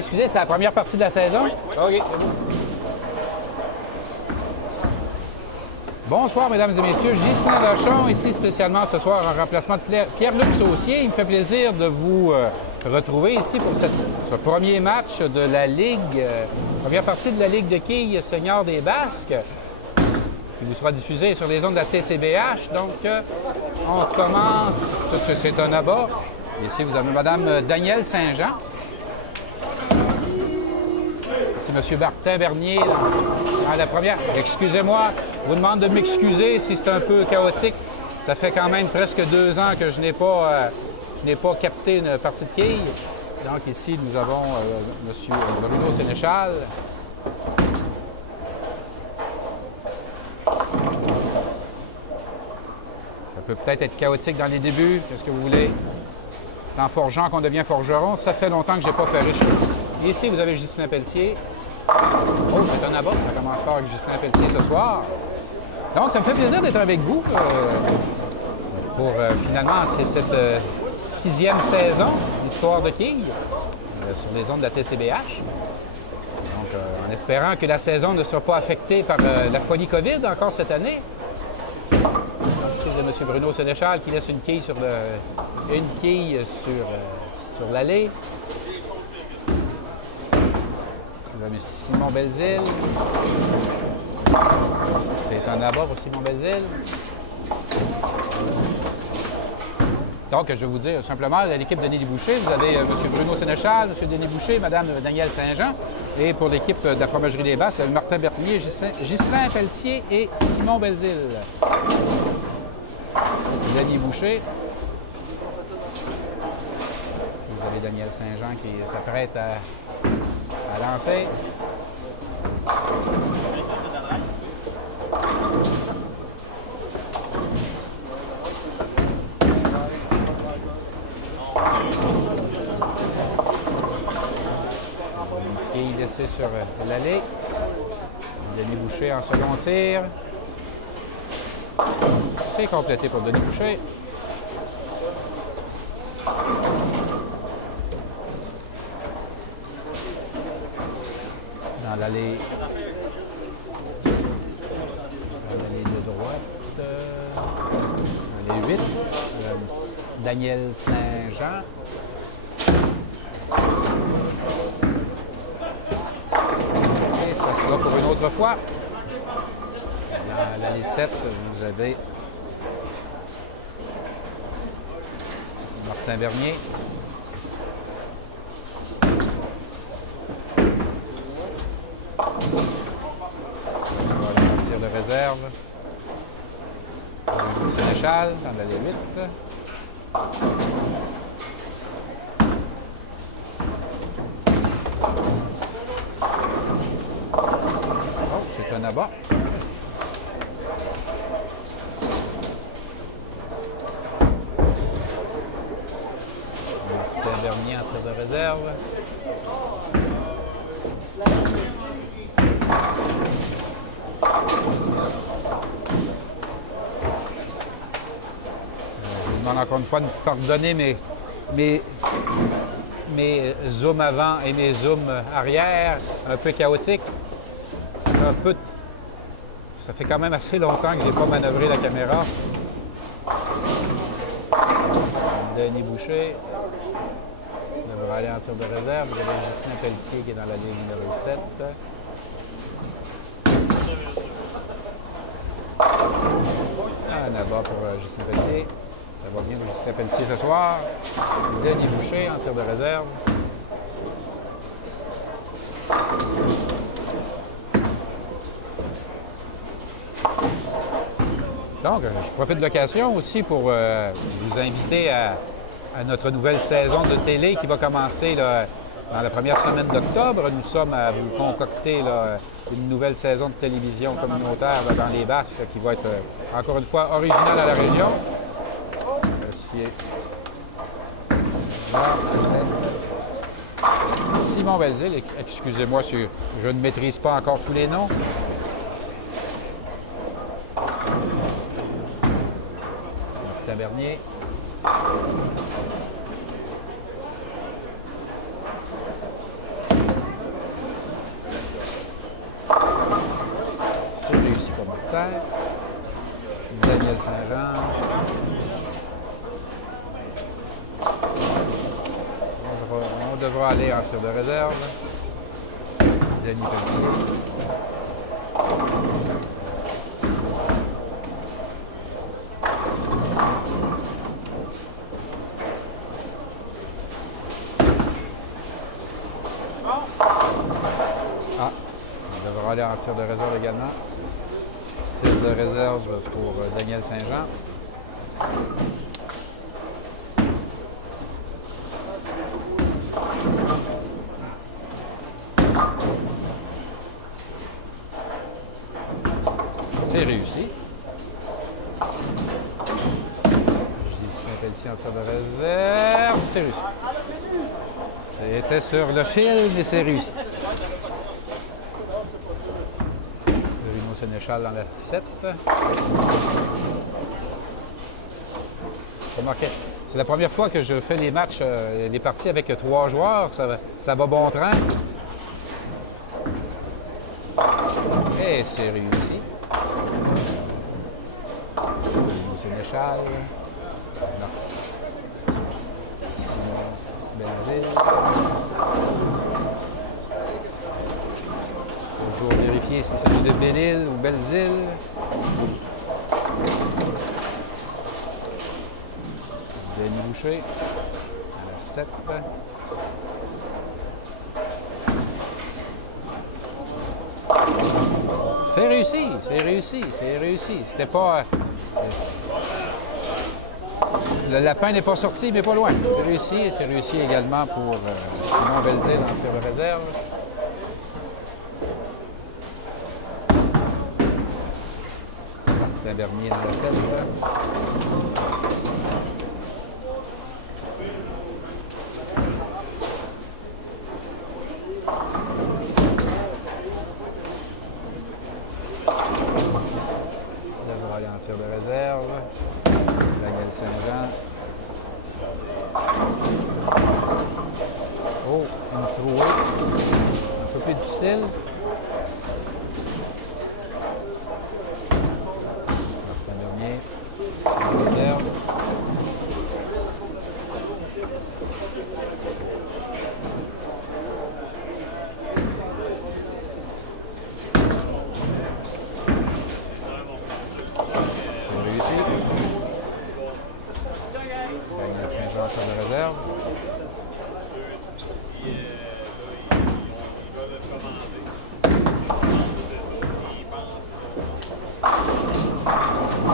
excusez, c'est la première partie de la saison? Oui. OK. Bonsoir, mesdames et messieurs. Ghislain Vachon, ici spécialement ce soir en remplacement de Pierre-Luc Saucier. Il me fait plaisir de vous retrouver ici pour ce premier match de la Ligue, première partie de la Ligue de quilles Seigneur des Basques, qui vous sera diffusée sur les ondes de la TCBH. Donc, on commence. C'est un abat. Ici, vous avez Mme Danielle Saint-Jean. C'est M. Martin Bernier à la première. Excusez-moi, je vous demande de m'excuser si c'est un peu chaotique. Ça fait quand même presque 2 ans que je n'ai pas capté une partie de quilles. Donc ici, nous avons M. Bruno Sénéchal. Ça peut peut-être être chaotique dans les débuts. Qu'est-ce que vous voulez? C'est en forgeant qu'on devient forgeron. Ça fait longtemps que je n'ai pas fait riche. Et ici, vous avez Ghislain Pelletier. Oh, c'est un abat. Ça commence fort avec Ghislain Pelletier ce soir. Donc, ça me fait plaisir d'être avec vous pour finalement, c'est cette 6e saison d'Histoire de quilles sur les ondes de la TCBH. Donc, en espérant que la saison ne sera pas affectée par la folie COVID encore cette année. Donc, ici, c'est M. Bruno Sénéchal qui laisse une quille sur l'allée. Simon Belzile. C'est un abat pour Simon Belzile. Donc, je vais vous dire simplement, l'équipe Denis Boucher, vous avez M. Bruno Sénéchal, M. Denis Boucher, Mme Danielle Saint-Jean. Et pour l'équipe de la Fromagerie des Basses, Martin Bernier, Ghislain Pelletier et Simon Belzile. Denis Boucher. Vous avez Danielle Saint-Jean qui s'apprête à lancer. Qui est laissé sur l'allée. Denis Boucher en second tir. C'est complété pour Denis Boucher. Dans l'allée de droite, l'allée 8, Danielle Saint-Jean. Et ça sera pour une autre fois. Dans l'allée 7, vous avez Martin Bernier. De réserve. Sénéchal dans l'allée 8. Oh, c'est un abat. Martin Bernier en tir de réserve. Encore une fois, de pardonner mes zooms avant et mes zooms arrière, un peu chaotiques. Ça fait quand même assez longtemps que je n'ai pas manœuvré la caméra. Denis Boucher devra aller en tir de réserve. Vous avez Ghislain Pelletier qui est dans la ligne numéro 7. Un abat pour Ghislain Pelletier. Ça va bien pour Ghislain Pelletier ce soir. Denis Boucher en tir de réserve. Donc, je profite de l'occasion aussi pour vous inviter à notre nouvelle saison de télé qui va commencer là, dans la première semaine d'octobre. Nous sommes à vous concocter là, une nouvelle saison de télévision communautaire là, dans les Basques là, qui va être, encore une fois, originale à la région. Simon Belzile, excusez-moi si je ne maîtrise pas encore tous les noms. Martin Bernier. terre. Daniel Saint-Jean. On devra aller en tir de réserve. Denis Pelletier. Ah, on devra aller en tir de réserve également. Tir de réserve pour Daniel Saint-Jean. C'est réussi. Justin Pelletier en tir de réserve. C'est réussi. C'était sur le fil, mais c'est réussi. Bruno Sénéchal dans la 7. Remarquez, c'est la première fois que je fais les matchs, les parties avec 3 joueurs. Ça va bon train. Et c'est réussi. Bruno Sénéchal. Simon Belzile. Toujours vérifier s'il s'agit de Belle-Île ou Belzile. Denis Boucher, à la 7. C'est réussi, c'est réussi, c'est réussi. C'était pas... le lapin n'est pas sorti, mais pas loin. C'est réussi, et c'est réussi également pour Simon Belzile en tir de réserve. Martin Bernier dans la 7. Devra aller en tir de réserve. Daniel Saint-Jean. Oh, une trouée. Un peu plus difficile. Martin Bernier. Tir de réserve. Daniel Saint-Jean sur de réserve.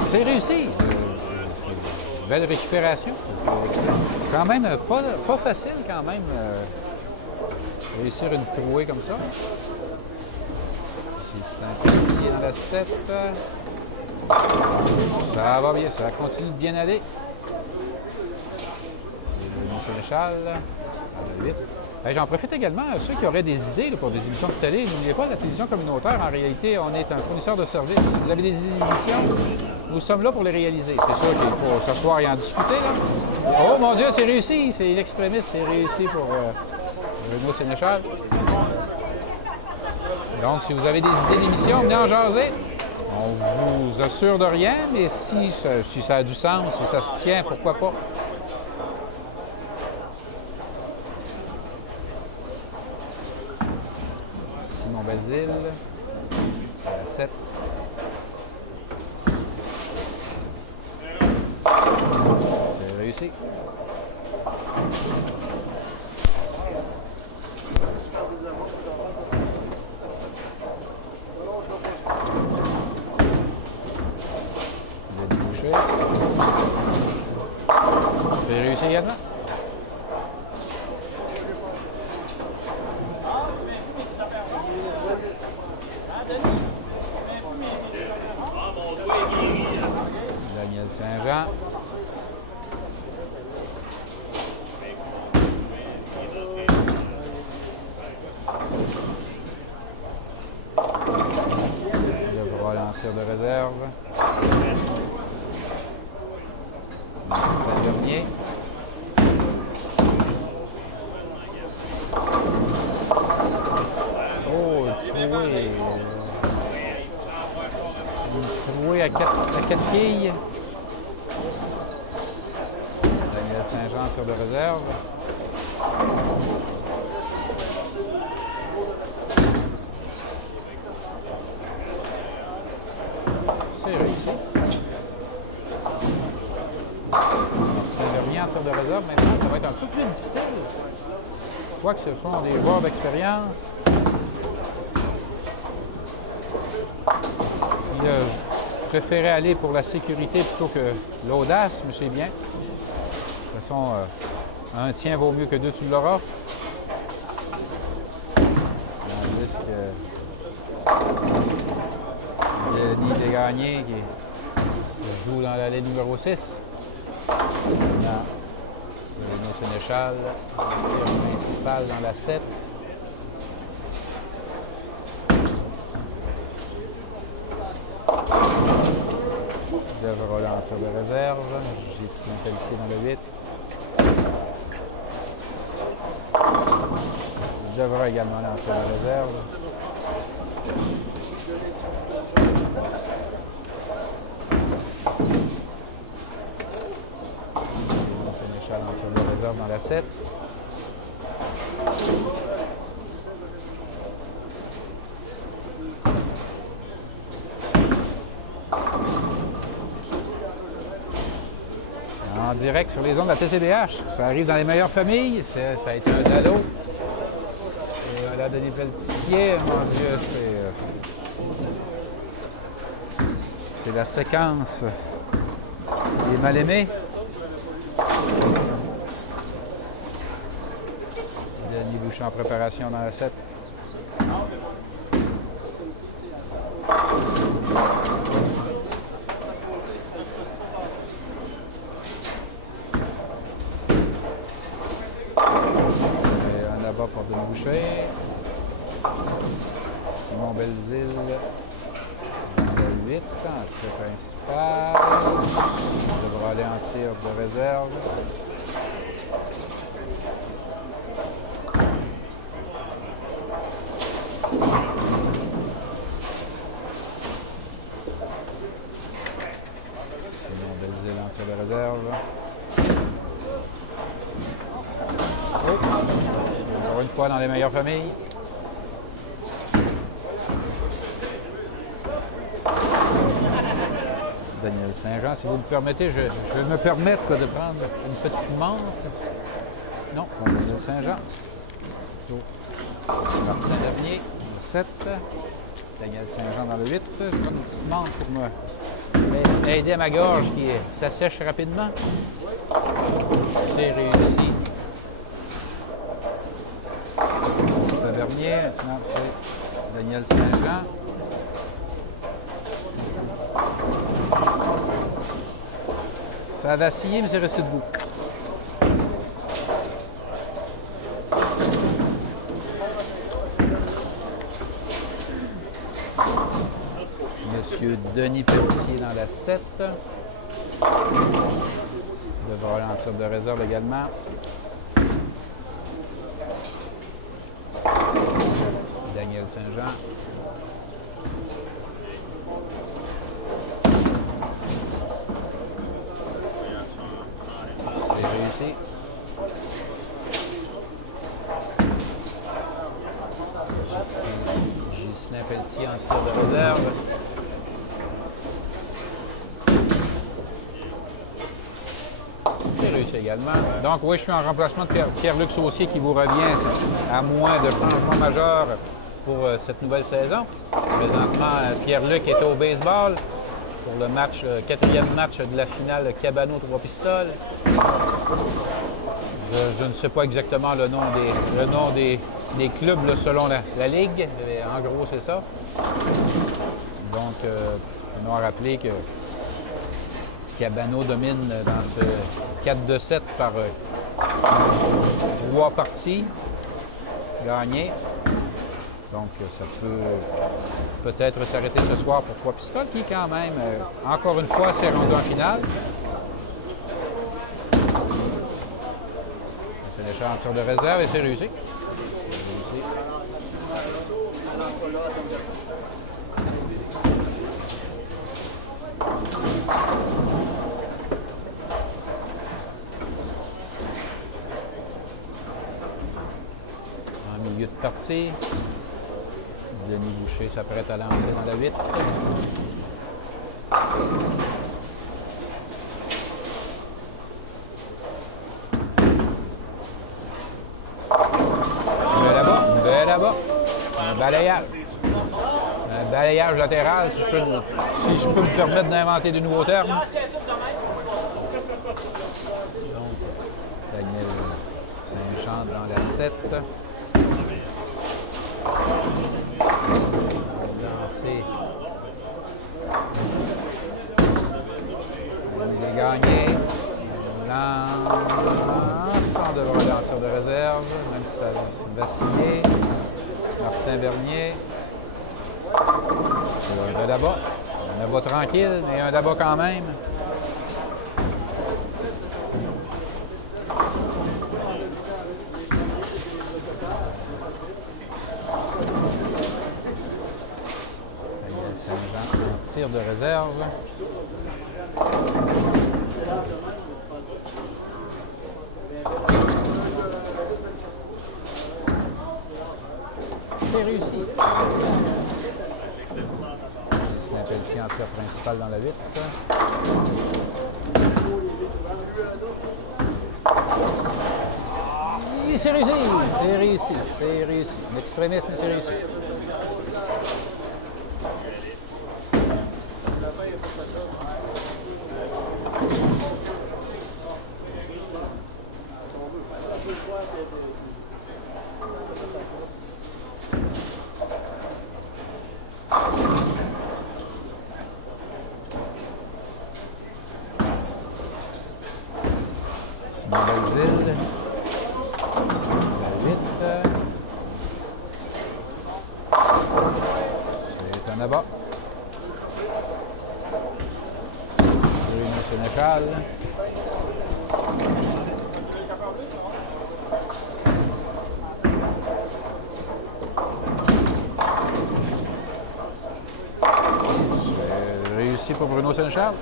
C'est réussi. Belle récupération. C'est quand même pas facile quand même. Réussir une trouée comme ça. Justin Pelletier dans la 7. Ça va bien, ça continue de bien aller. C'est Sénéchal, à la 8. J'en profite également, ceux qui auraient des idées là, pour des émissions de télé, n'oubliez pas, la télévision communautaire, en réalité, on est un fournisseur de services. Si vous avez des idées d'émissions, nous sommes là pour les réaliser. C'est sûr qu'il faut s'asseoir et en discuter. Là. Oh mon Dieu, c'est réussi! C'est l'extrémiste, c'est réussi pour Bruno Sénéchal. Donc, si vous avez des idées d'émissions, venez en jaser. On vous assure de rien, mais si ça a du sens, si ça se tient, pourquoi pas? Simon Belzile, à la 7. C'est réussi. Denis Boucher. C'est réussi également. Daniel Saint-Jean. Il devra aller en tir de réserve. Martin Bernier. Oh, troué. Une 4 quilles. Daniel Saint-Jean tire de réserve. C'est réussi. En tir de réserve maintenant, ça va être un peu plus difficile. Quoique ce sont des joueurs d'expérience. Il a préféré aller pour la sécurité plutôt que l'audace, mais c'est bien. De toute façon, un tien vaut mieux que deux, tu l'auras. Tandis que Denis Desgagnés qui joue dans l'allée numéro 6. Maintenant, Bruno Sénéchal, tir principal dans la 7. Devra en tir de réserve. Ghislain Pelletier dans le 8. Devra également en tir de réserve. Sénéchal en tir de réserve dans la 7. En direct sur les ondes de la TCBH. Ça arrive dans les meilleures familles. Ça a été un dallo. Et là, Denis Pelletier, mon Dieu, c'est la séquence des mal-aimés. Denis Boucher en préparation dans la 7. Pour Denis Boucher. Simon Belzile dans le 8, en tir principal. Il devra aller en tir de réserve. Simon Belzile en tir de réserve. Encore une fois dans les meilleures familles. Daniel Saint-Jean, si vous me permettez, je vais me permettre de prendre une petite menthe. Non, Daniel Saint-Jean. Martin Dernier, dans le 7. Daniel Saint-Jean dans le 8. Je prends une petite menthe pour m'aider à ma gorge qui s'assèche rapidement. C'est réussi. Dernier, maintenant c'est Daniel Saint-Jean. Ça a vacillé, mais c'est resté debout. Monsieur Denis Pelletier dans la 7. Devra aller en tir de réserve également. Daniel Saint-Jean. C'est réussi. Ghislain Pelletier en tir de réserve. C'est réussi également. Donc oui, je suis en remplacement de Pierre-Luc Saucier qui vous revient à moins de changements majeurs pour cette nouvelle saison. Présentement, Pierre-Luc était au baseball pour le match, quatrième match de la finale Cabano 3 pistoles. Je ne sais pas exactement le nom des clubs là, selon la ligue. En gros, c'est ça. Donc, on a rappelé que Cabano domine dans ce 4-2-7 par 3 parties gagnées. Donc, ça peut peut-être s'arrêter ce soir pour 3 pistoles qui, quand même, encore une fois, s'est rendu en finale. C'est l'échange en tir de réserve et c'est réussi. C'est réussi. En milieu de partie, Denis Boucher s'apprête à lancer dans la 8. Là-bas, un balayage. Un balayage latéral, si je peux me permettre d'inventer de nouveaux termes. Donc, Daniel Saint-Jean dans la 7. Lancer. Il est gagné. Lance. On devra lancer de réserve, même si ça vacillé. Martin Bernier. C'est un là-bas. Un là-bas tranquille, mais un là-bas quand même. Daniel Saint-Jean en tir de réserve. C'est réussi. Justin Pelletier en tir principal dans la 8. C'est réussi, c'est réussi, c'est réussi. L'extrémisme, c'est réussi. Belzile. La 8. C'est un abat. Bruno Sénéchal. C'est réussi pour Bruno Sénéchal.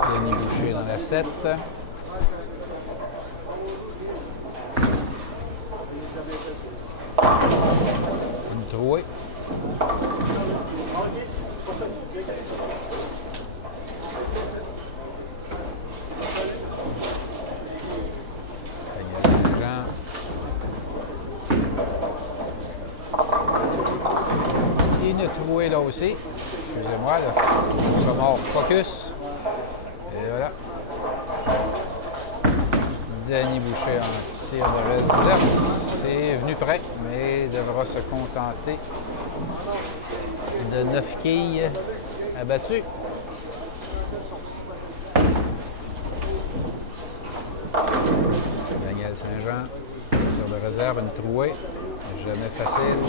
Denis Boucher dans la 7. Une trouée. Daniel Saint-Jean. Une trouée là aussi. Excusez-moi, là. Nous sommes hors focus. Et voilà. Denis Boucher en tir de réserve. C'est venu prêt, mais devra se contenter de 9 quilles abattues. Daniel Saint-Jean, tir de réserve, une trouée. Jamais facile.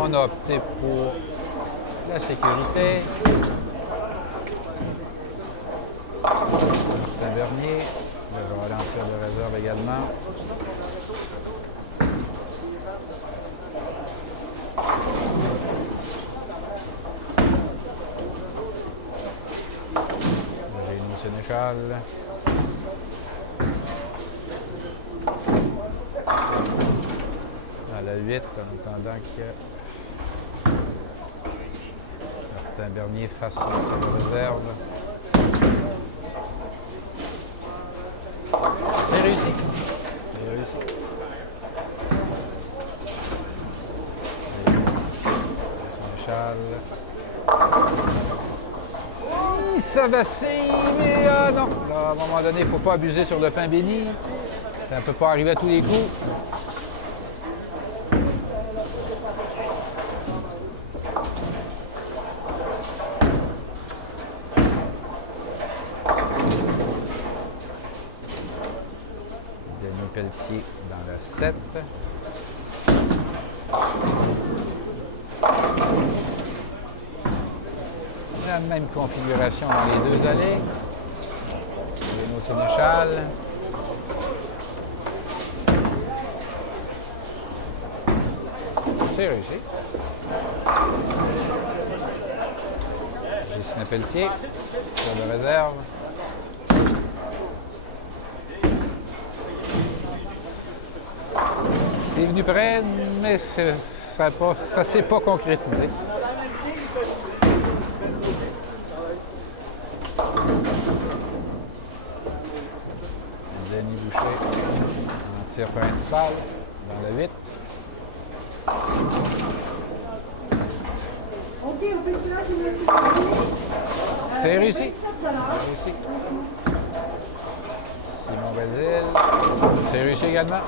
On a opté pour la sécurité. Martin Bernier, le relanceur de réserve également. Génie Sénéchal. À la 8, en attendant que Martin Bernier fasse son tir de réserve. C'est réussi. C'est réussi. Sénéchal. Ça vacille, mais non. Là, à un moment donné, il ne faut pas abuser sur le pain béni. Ça ne peut pas arriver à tous les coups. Pelletier dans le 7. La même configuration dans les deux allées. Nos Sénéchal. C'est réussi. Justin Pelletier, sur de réserve. C'est venu près, mais ça ne s'est pas concrétisé. Denis Boucher en tir principal dans le 8. C'est réussi. Simon Belzile. C'est réussi également.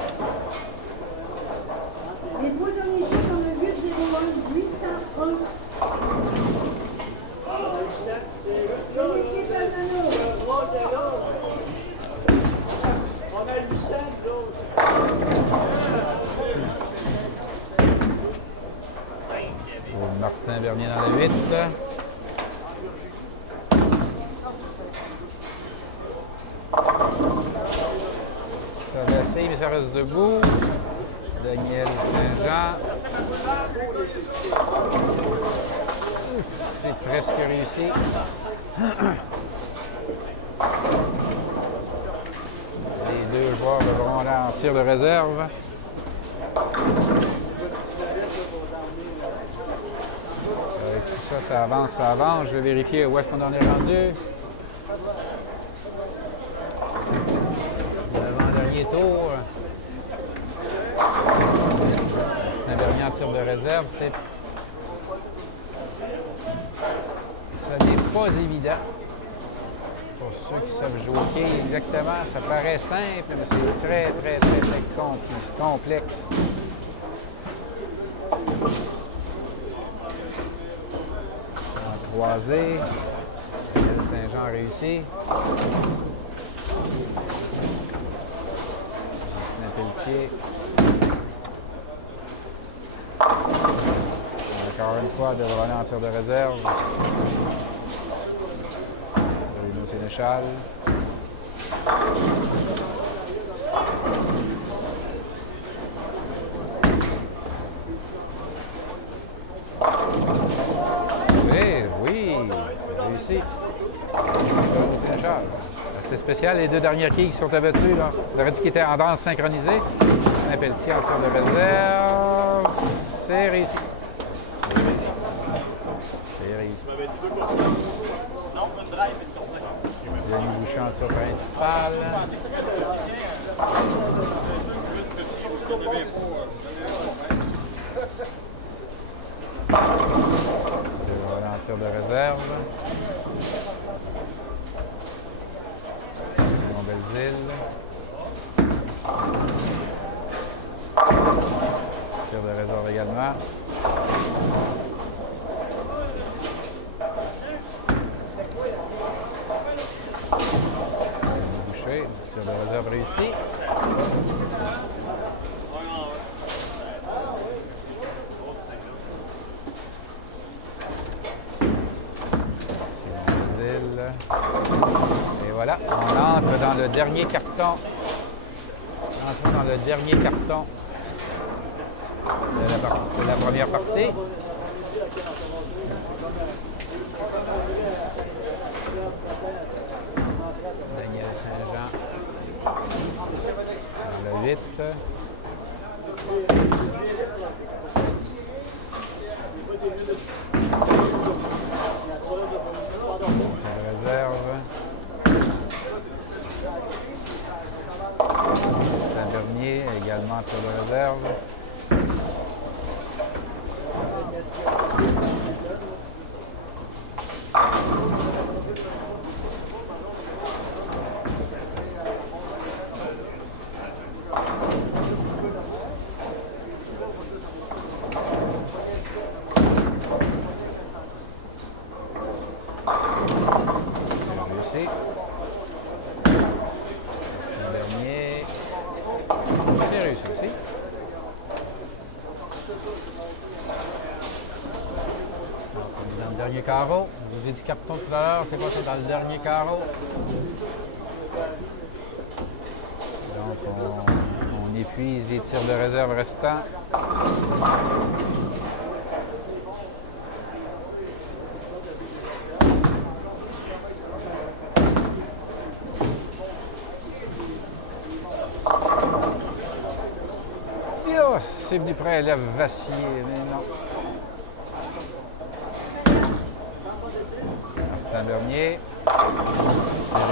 Les trois derniers chiffres dans le 801 801. On a 800 l'autre. Martin Bernier dans le 8. Ça vacille, mais ça reste debout. Daniel Saint-Jean. C'est presque réussi. Les deux joueurs devront aller en tir de réserve. Avec tout ça, ça avance, ça avance. Je vais vérifier où est-ce qu'on en est rendu. L'avant-dernier tour. Un dernier en tir de réserve, ça n'est pas évident. Pour ceux qui savent jouer exactement, ça paraît simple, mais c'est très complexe. En croisé, Daniel Saint-Jean réussi. Justin Pelletier. Encore une fois, devra aller en tir de réserve. Bruno Sénéchal. Oui, c'est réussi. Bruno Sénéchal. C'est spécial, les deux dernières quilles qui sont abattues, là. Vous avez dit qu'ils étaient en danse synchronisée. Justin Pelletier en tir de réserve. C'est réussi. Denis Boucher en tir principal. Voilà en tir de réserve. Simon Belzile. Tir de réserve également. Tir de réserve réussi. Et voilà, on entre dans le dernier carton. Entrons dans le dernier carton de la première partie. Daniel Saint-Jean dans le 8. Réserve. Saint-Bernier également tir de réserve. dernier carreau. Je vous ai dit carton tout à l'heure, c'est quoi? C'est dans le dernier carreau. Donc, on épuise les tirs de réserve restants. C'est venu près, elle a vacillé, mais non. Un dernier. C'est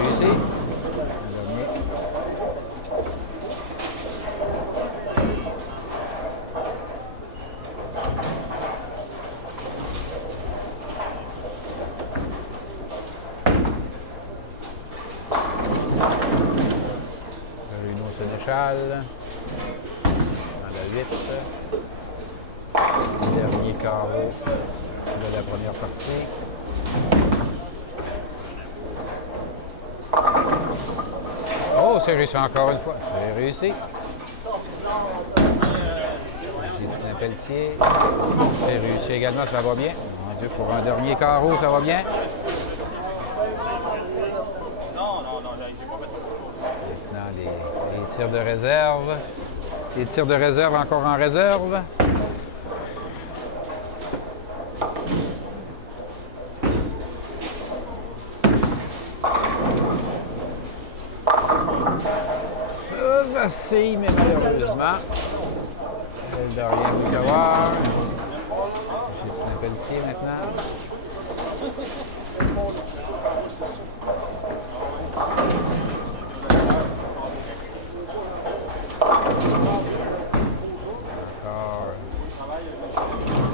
réussi. Un dernier. Bruno Sénéchal. Dernier carreau de la première partie. Oh, c'est réussi encore une fois. C'est réussi. Ghislain Pelletier. C'est réussi également, ça va bien. Mon Dieu, pour un dernier carreau, ça va bien. Maintenant, les tirs de réserve. Les tirs de réserve encore en réserve. Ça vacille, mais malheureusement. Celle de rien de Cawar. Ghislain Pelletier maintenant.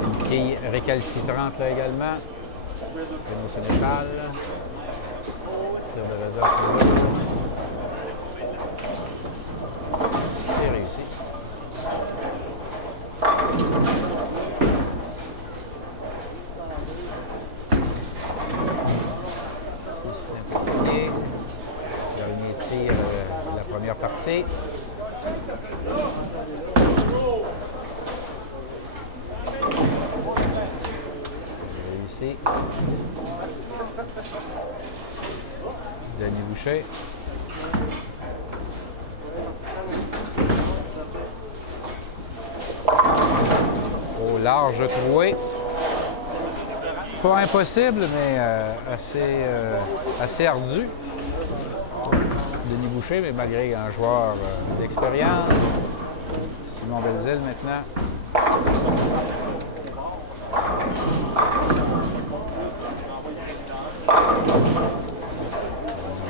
Une quille récalcitrante là également. Bruno Sénéchal. Tir de réserve. C'est réussi. Dernier tir de la première partie. Réussi. Denis Boucher. Au large troué. Pas impossible, mais assez ardu. Denis Boucher, mais malgré un joueur d'expérience. Simon Belzile maintenant.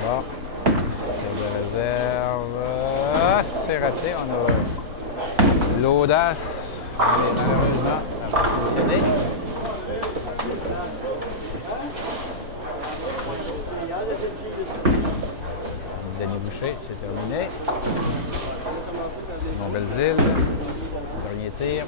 Bon. Tir de réserve. C'est raté. On a l'audace. Mais malheureusement, ça n'a pas fonctionné. Denis Boucher, c'est terminé. Simon Belzile, dernier tir.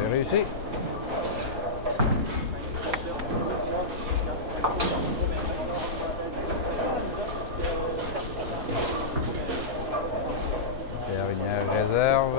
J'ai réussi. Dernière réserve.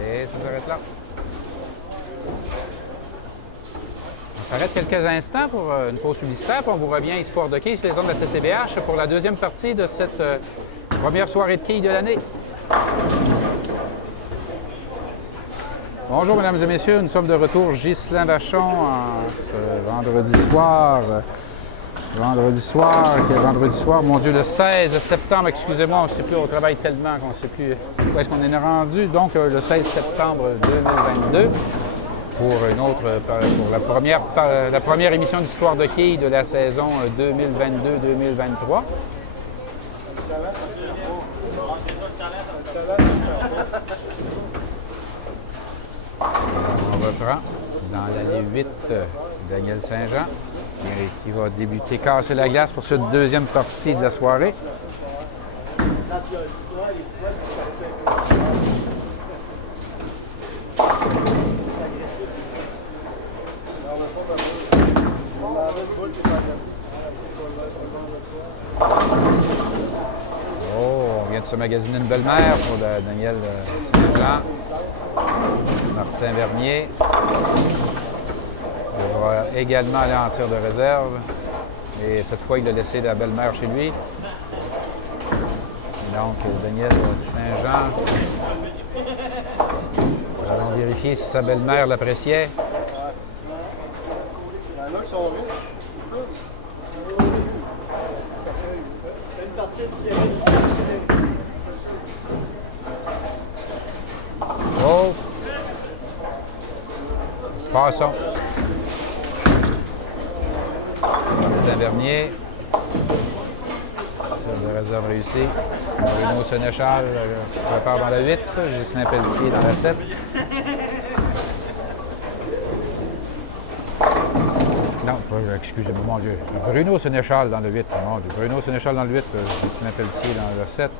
Et ça s'arrête là. On s'arrête quelques instants pour une pause publicitaire, puis on vous revient Histoire de quilles sur les ondes de la TCBH pour la deuxième partie de cette première soirée de quilles de l'année. Bonjour, mesdames et messieurs, nous sommes de retour. Ghislain Vachon en ce vendredi soir, mon Dieu, le 16 septembre, excusez-moi, on ne sait plus, on travaille tellement qu'on ne sait plus où est-ce qu'on est rendu. Donc, le 16 septembre 2022. pour une autre, pour la première émission d'Histoire de quilles de la saison 2022-2023. On reprend dans l'allée 8, Daniel Saint-Jean, qui va débuter casser la glace pour cette deuxième partie de la soirée. Oh, on vient de se magasiner une belle-mère pour Daniel Saint-Jean. Martin Vernier. Il va également aller en tir de réserve. Et cette fois, il a laissé la belle-mère chez lui. Donc, Daniel Saint-Jean. Allons vérifier si sa belle-mère l'appréciait. Il y en a qui sont riches. Ça fait une partie de série. Oh! Passons. Martin Vernier. Tir de réserve réussi. Bruno Sénéchal qui se prépare dans la 8. Justin Pelletier dans la 7. Non, excusez-moi, mon Dieu. Bruno Sénéchal dans le 8. Mon Dieu. Bruno Sénéchal dans le 8. Justin Pelletier dans le 7.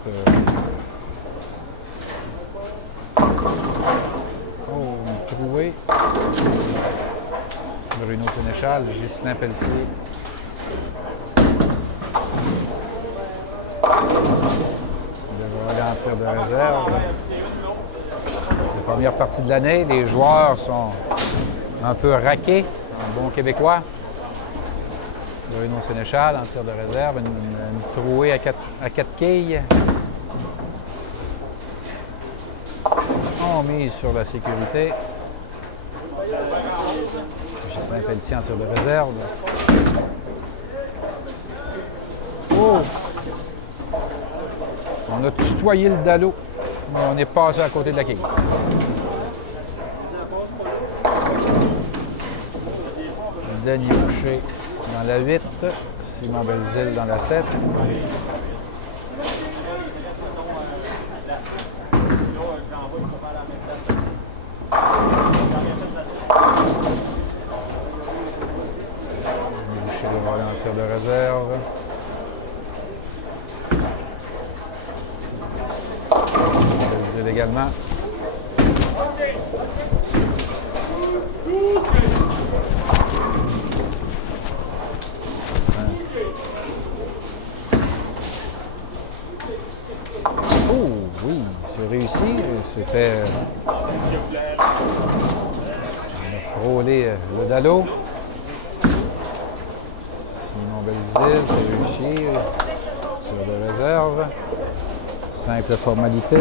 Oh, trouvé. Bruno Sénéchal, Justin Pelletier. Il devrait aller en tir de réserve. La première partie de l'année, les joueurs sont un peu raqués, en bon québécois. Bruno Sénéchal en tir de réserve, une trouée à 4 quilles. On mise sur la sécurité. Justin Pelletier en tir de réserve. Oh! On a tutoyé le dallo, mais on est passé à côté de la quille. Denis Boucher dans la 8, Simon Belzile dans la 7. Denis Boucher va aller en tir de réserve. Belzile également. Oh oui, c'est réussi. C'était. On a frôlé le dallo. Simon Belzile, c'est réussi. Tir de réserve. Simple formalité.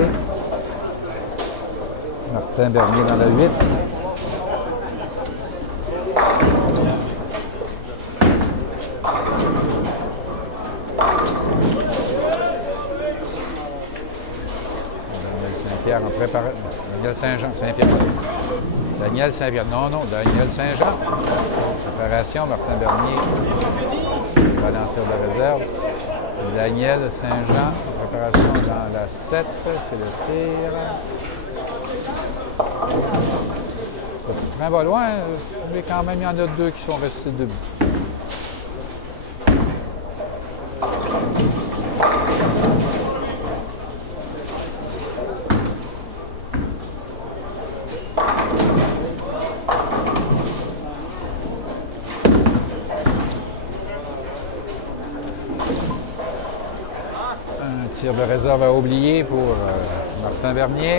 Martin Bernier dans la 8. En préparation. Daniel Saint-Jean, Saint-Pierre. Daniel Saint-Pierre. Non, non, Daniel Saint-Jean. Préparation, Martin Bernier. Il va aller en tir de réserve. Daniel Saint-Jean. Préparation dans la 7. C'est le tir. Le petit train va loin, mais quand même, il y en a 2 qui sont restés debout. Tir de réserve à oublier pour Martin Vernier.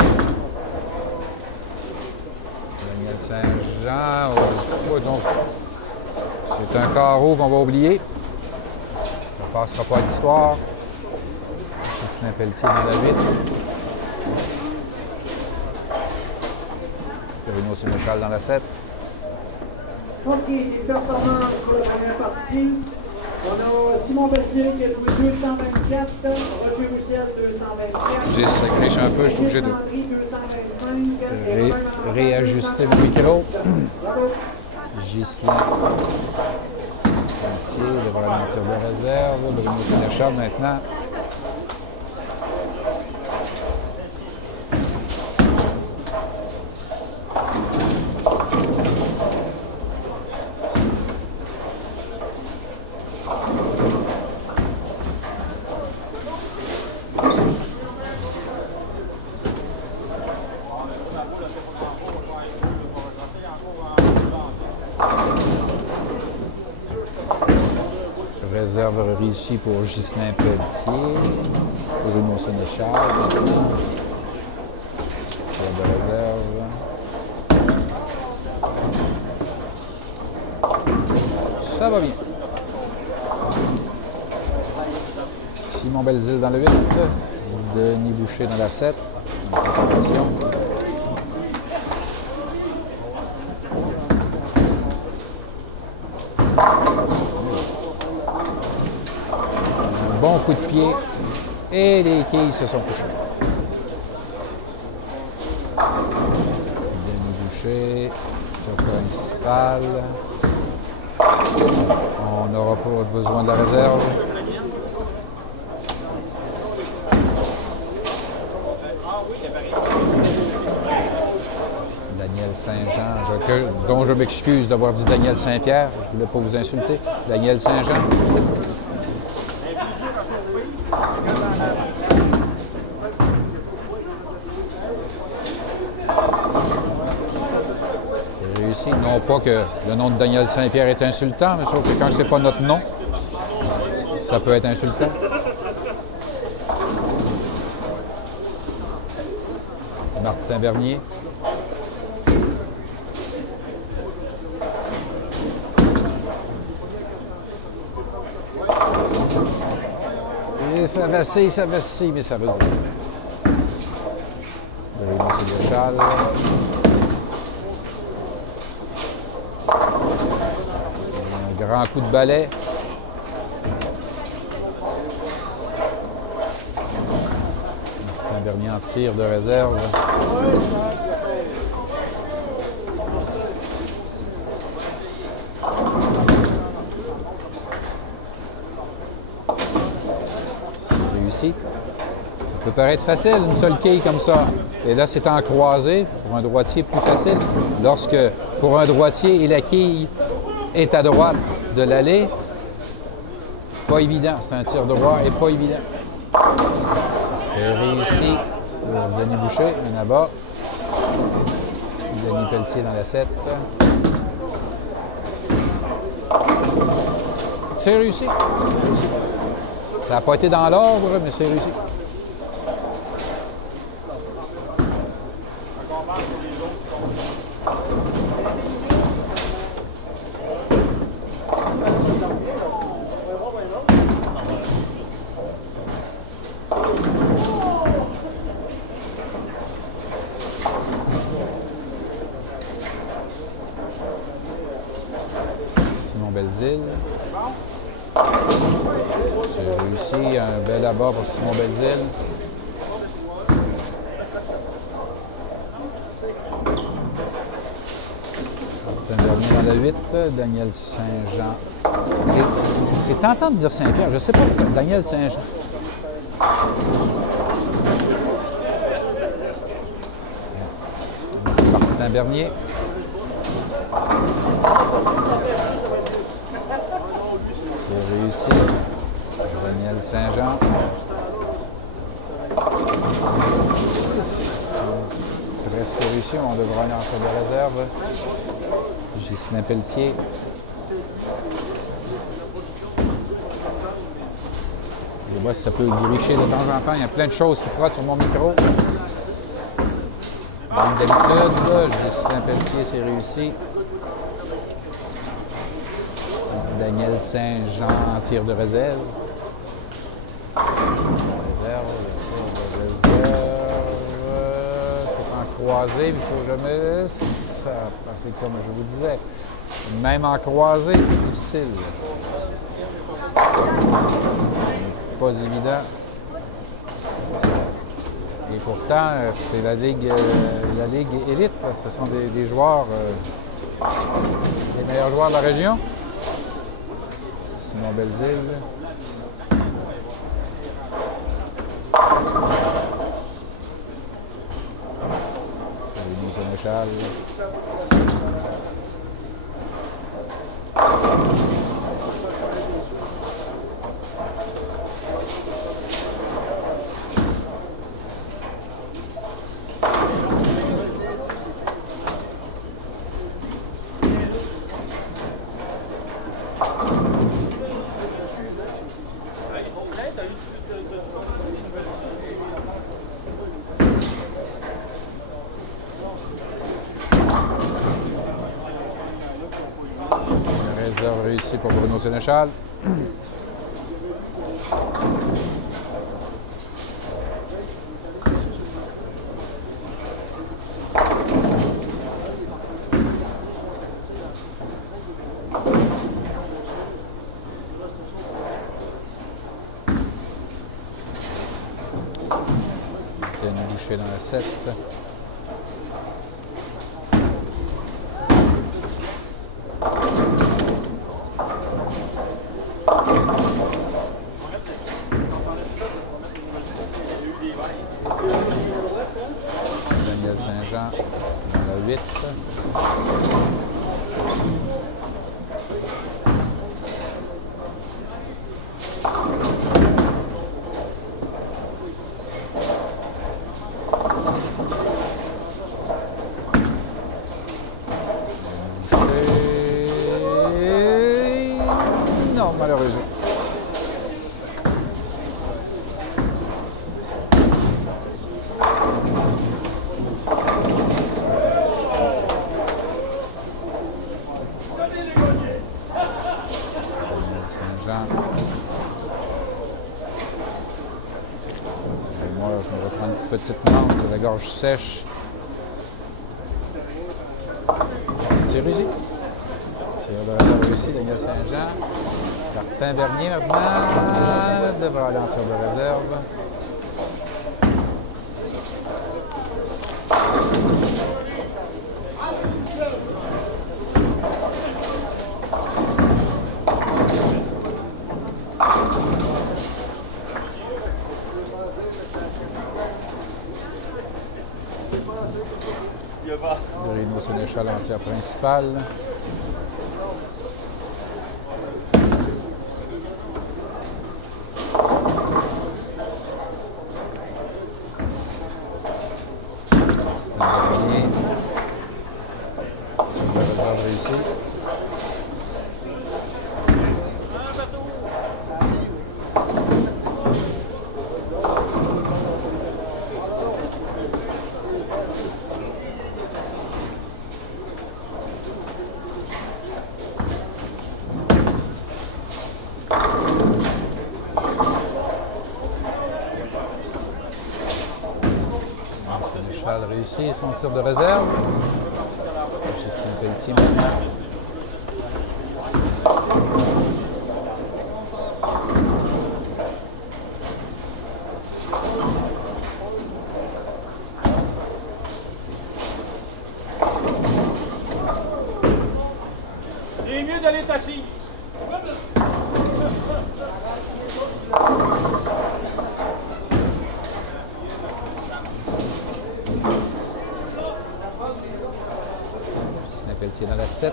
Daniel Saint-Jean. Oh, donc, c'est un carreau qu'on va oublier. Ça ne passera pas à l'histoire. Justin Pelletier dans la 8. Bruno Sénéchal dans la 7. OK, les performances pour la première partie. On a Simon Berthier qui a joué 224, Roger Roussel 224. Excusez si ça crèche un peu, je suis obligé de réajuster mon micro. Ghislain Pelletier devrait mentir de réserve. Bruno Sénéchal maintenant. Réserve réussie pour Ghislain Pelletier, Bruno Sénéchal. De réserve. Ça va bien. Simon Belzile dans le 8. Denis Boucher dans la 7. Attention. Bon coup de pied et les quilles se sont couchées. Denis Boucher, sur principal. On n'aura pas besoin de la réserve. Daniel Saint-Jean, dont je m'excuse d'avoir dit Daniel Saint-Pierre. Je ne voulais pas vous insulter. Daniel Saint-Jean. Non pas que le nom de Daniel Saint-Pierre est insultant, mais sauf que quand c'est pas notre nom, ça peut être insultant. Martin Bernier. Et ça vacille, mais ça va se dire. Bruno Sénéchal. Grand coup de balai. Un dernier en tir de réserve. C'est réussi. Ça peut paraître facile, une seule quille comme ça. Et là, c'est en croisé. Pour un droitier, plus facile. Lorsque, pour un droitier, et la quille est à droite de l'allée. Pas évident, c'est un tir droit et pas évident. C'est réussi pour Denis Boucher, un abat. Denis Pelletier dans la 7. C'est réussi. Ça n'a pas été dans l'ordre, mais c'est réussi. Belzile. C'est réussi, un bel abat pour Simon Belzile. Un dernier dans la 8, Daniel Saint-Jean. C'est tentant de dire Saint-Pierre, je ne sais pas pourquoi. Daniel Saint-Jean. Martin Bernier. C'est réussi. Daniel Saint-Jean. Presque réussi, on devra aller en salle de réserve. Ghislain Pelletier. Je vois si ça peut gricher de temps en temps. Il y a plein de choses qui frottent sur mon micro. Comme d'habitude, Ghislain Pelletier, c'est réussi. Daniel Saint-Jean en tir de réserve. Réserve. C'est en croisé, mais il faut jamais ça. C'est comme je vous disais. Même en croisé, c'est difficile. Pas évident. Et pourtant, c'est la Ligue élite. Là. Ce sont des joueurs, les meilleurs joueurs de la région. Simon Belzile. Rémi Sénéchal. Réserve réussie pour Bruno Sénéchal. Denis Boucher dans la 7. Daniel Saint-Jean dans la 8. Non, malheureusement. Saint-Jean. Et moi, je me reprends une petite menthe, la gorge sèche. C'est réussi. Tir de réserve réussi, Daniel Saint-Jean. Martin Bernier maintenant devra aller en tir de réserve. Bruno Sénéchal en tir principal. Réussi. Sénéchal réussi son tir de réserve. Justin Pelletier maintenant. Il est mieux d'aller t'assis. Justin Pelletier dans la 7.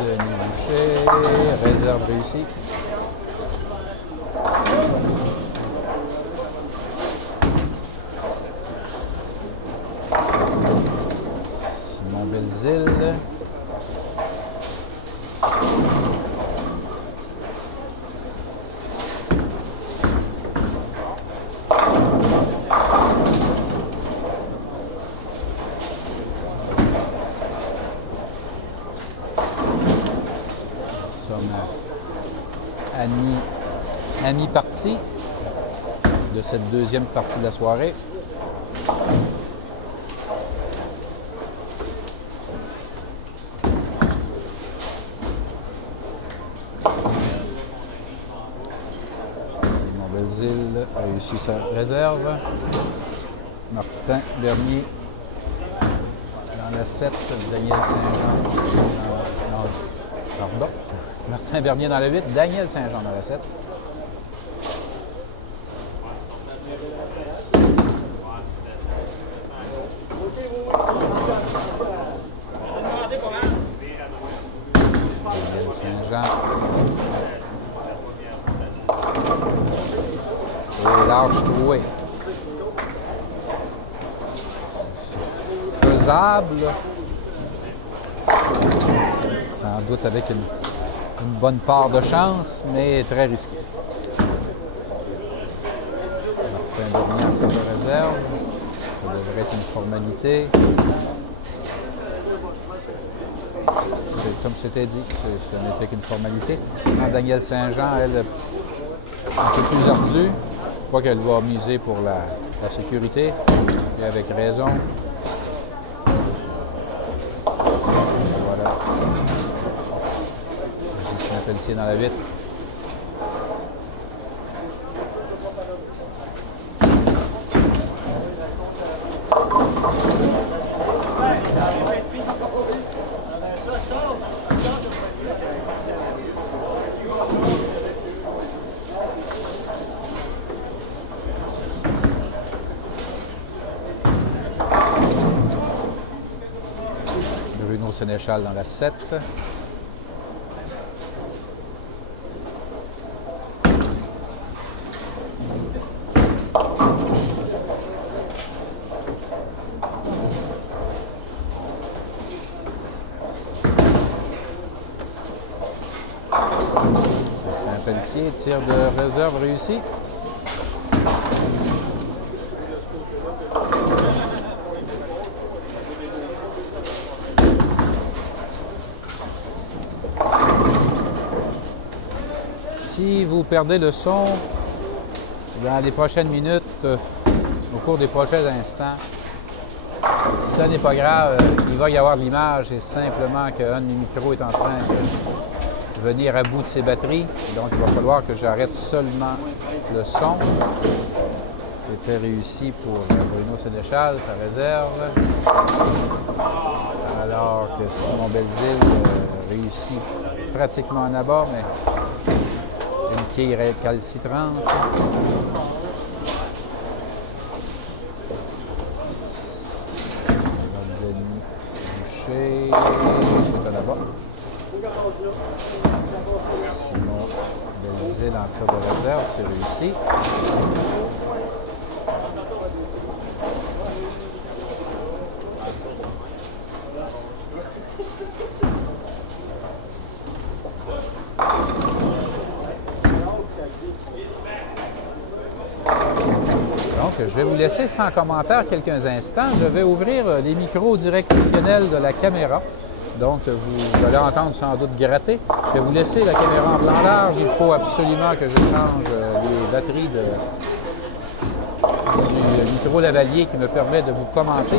Denis Boucher, réserve réussie. Simon Belzile. À mi-partie. de cette deuxième partie de la soirée. Simon Belzile a réussi sa réserve. Martin Bernier dans la 7, Daniel Saint-Jean. Non, pardon. Martin Bernier dans la 8, Daniel Saint-Jean dans la 7. Daniel Saint-Jean. Et large troué. C'est faisable. Sans doute avec une bonne part de chance, mais très risqué. Martin Bernier en tir de réserve. Ça devrait être une formalité. Comme c'était dit, ce n'était qu'une formalité. Daniel Saint-Jean, elle, un peu plus ardue. Je crois qu'elle va miser pour la sécurité, et avec raison. Voilà. Gisina Pelletier dans la 8. Bruno Sénéchal dans la 7. Saint-Pelletier, tir de réserve réussi. Si vous perdez le son dans les prochaines minutes, au cours des prochains instants, ça n'est pas grave, il va y avoir de l'image, c'est simplement qu'un de mes micros est en train de venir à bout de ses batteries, donc il va falloir que j'arrête seulement le son. C'était réussi pour Bruno Sénéchal, sa réserve, alors que Simon Belzile réussit pratiquement en abat, mais une quille récalcitrante. Denis Boucher, c'est là-bas. Simon Belzile en tir de réserve, c'est réussi. Donc, je vais vous laisser sans commentaire quelques instants. Je vais ouvrir les micros directionnels de la caméra. Donc, vous allez entendre sans doute gratter. Je vais vous laisser la caméra en plan large. Il faut absolument que je change les batteries du micro lavalier qui me permet de vous commenter.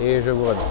Et je vous reviens.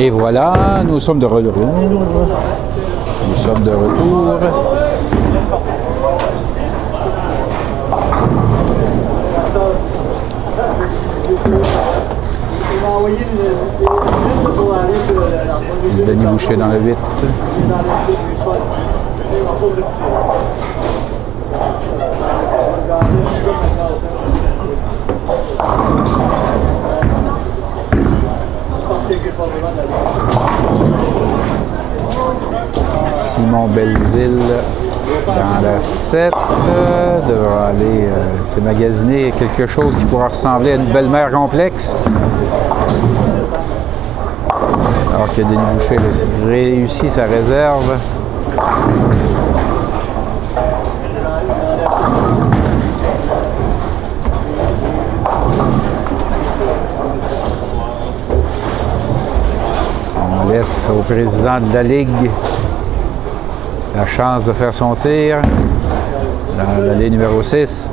Et voilà, nous sommes de retour. Nous sommes de retour. Denis Boucher dans le 8. Simon Belzile dans la 7 devra aller se magasiner quelque chose qui pourra ressembler à une belle-mère complexe. Alors que Denis Boucher a réussi sa réserve. On laisse au président de la Ligue la chance de faire son tir dans l'allée numéro 6.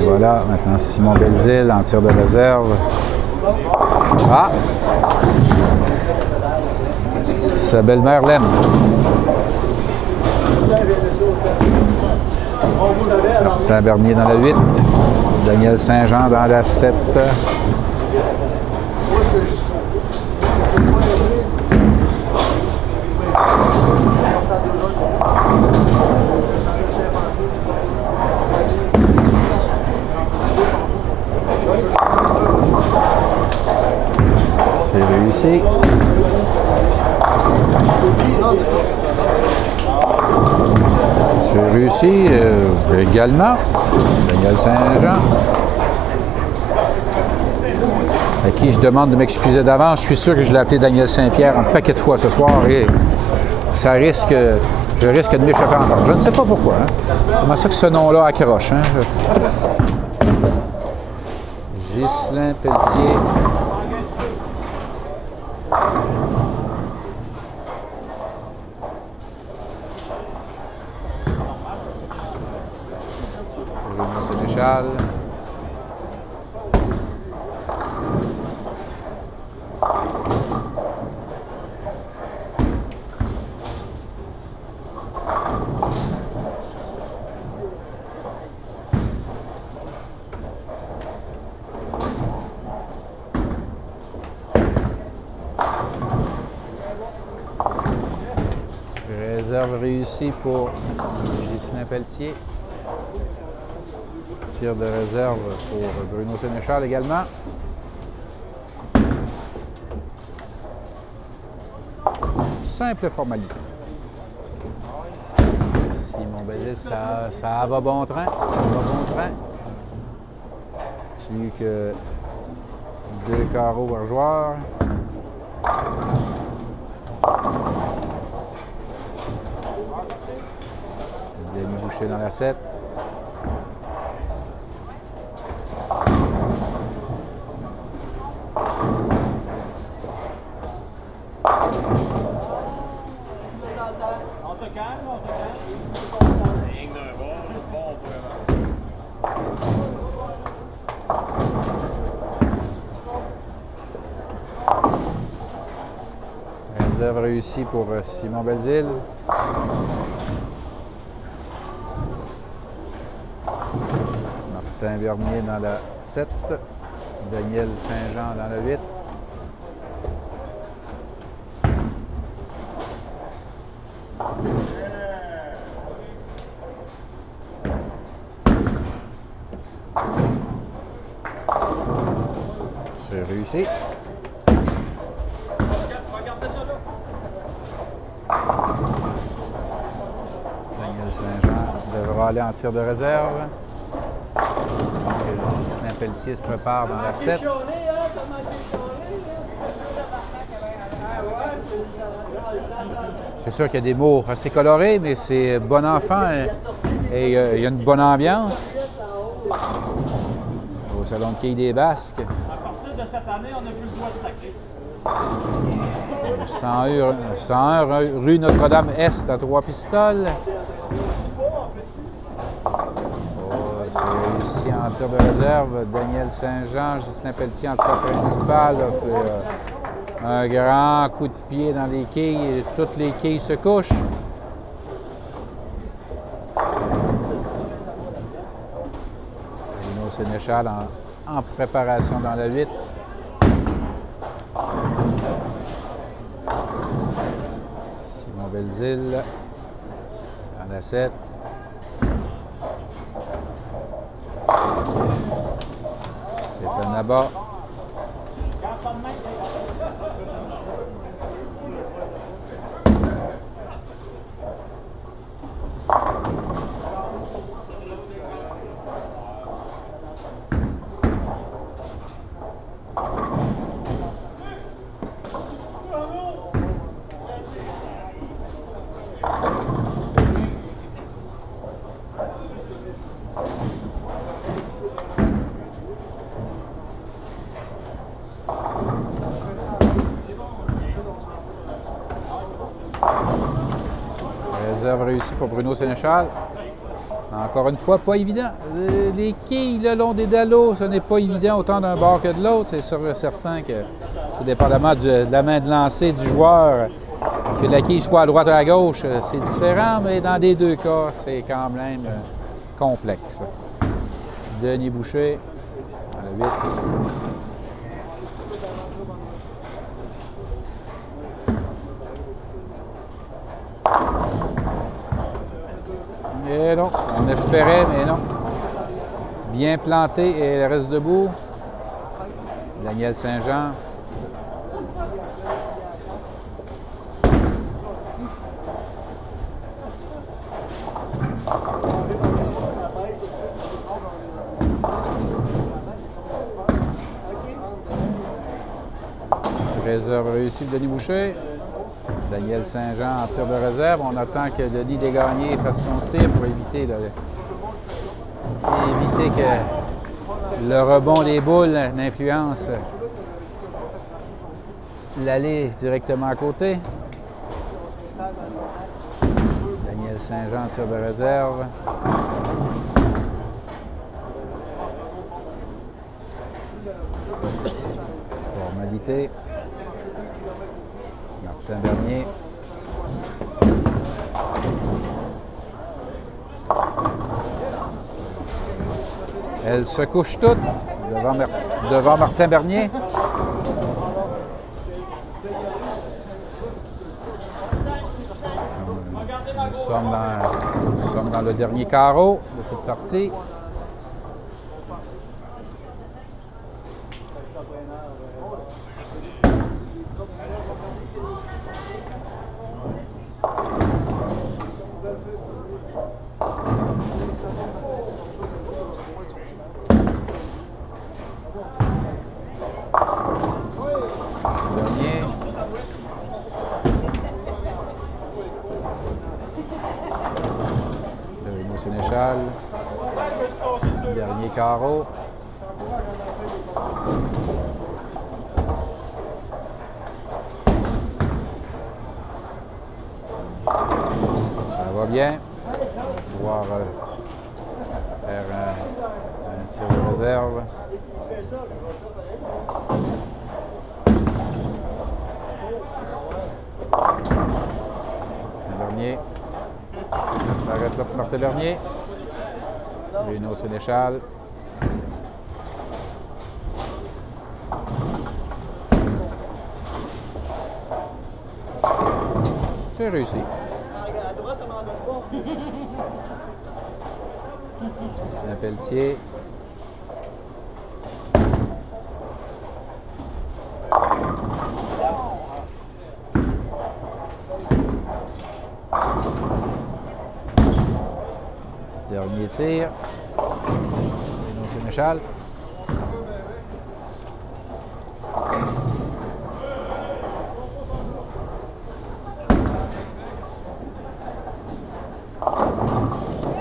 Et voilà, maintenant Simon Belzile en tir de réserve. Ah! Sa belle-mère l'aime. Martin Bernier dans la 8. Daniel Saint-Jean dans la 7. C'est réussi. C'est réussi également. Daniel Saint-Jean. À qui je demande de m'excuser d'avance. Je suis sûr que je l'ai appelé Daniel Saint-Pierre un paquet de fois ce soir et ça risque, je risque de m'échapper encore. Je ne sais pas pourquoi. Hein. Comment ça que ce nom-là accroche? Hein? Ghislain Pelletier. Bruno Sénéchal. Réserve réussie pour Ghislain Pelletier. Tir de réserve pour Bruno Sénéchal également. Simple formalité. Simon Belzile, ça va bon train. Ça va bon train. Plus que 2 carreaux par joueur. Denis Boucher dans la 7. Réserve réussie pour Simon Belzile. Martin Bernier dans la 7. Daniel Saint-Jean dans la 8. C'est réussi. Daniel Saint-Jean devra aller en tir de réserve. Parce que Ghislain Pelletier se prépare dans la 7. C'est sûr qu'il y a des mots assez colorés, mais c'est bon enfant et il y a une bonne ambiance au Salon de quilles des Basques. À partir de cette année, on n'a plus le droit de sacrer. 101 rue Notre-Dame-Est à Trois-Pistoles. Oh, c'est ici en tir de réserve. Daniel Saint-Jean, Justin Pelletier en tir principal. C'est un grand coup de pied dans les quilles. Et toutes les quilles se couchent. Bruno Sénéchal en préparation dans la 8. Simon Belzile dans la 7. C'est un abat. Réserve réussie pour Bruno Sénéchal. Encore une fois, pas évident. Les quilles le long des dallos, ce n'est pas évident autant d'un bord que de l'autre. C'est sûr et certain que, tout dépendamment de la main de lancer du joueur, que la quille soit à droite ou à gauche, c'est différent, mais dans les deux cas, c'est quand même complexe. Denis Boucher, à la 8. Et non, on espérait, mais non. Bien planté et elle reste debout. Daniel Saint-Jean. Réserve réussie de Denis Boucher. Daniel Saint-Jean en tir de réserve. On attend que Denis Desgagnés fasse son tir pour éviter que le rebond des boules n'influence l'aller directement à côté. Daniel Saint-Jean en tir de réserve. Formalité. Martin Bernier. Elle se couche toute devant Martin Bernier. Nous sommes dans le dernier carreau de cette partie. Sénéchal, dernier carreau. Ça va bien. Pouvoir faire un tir de réserve. Dernier. Ça s'arrête là pour Martin Bernier. Bruno Sénéchal. C'est réussi. Justin Pelletier. Dernier tir. Bruno Sénéchal.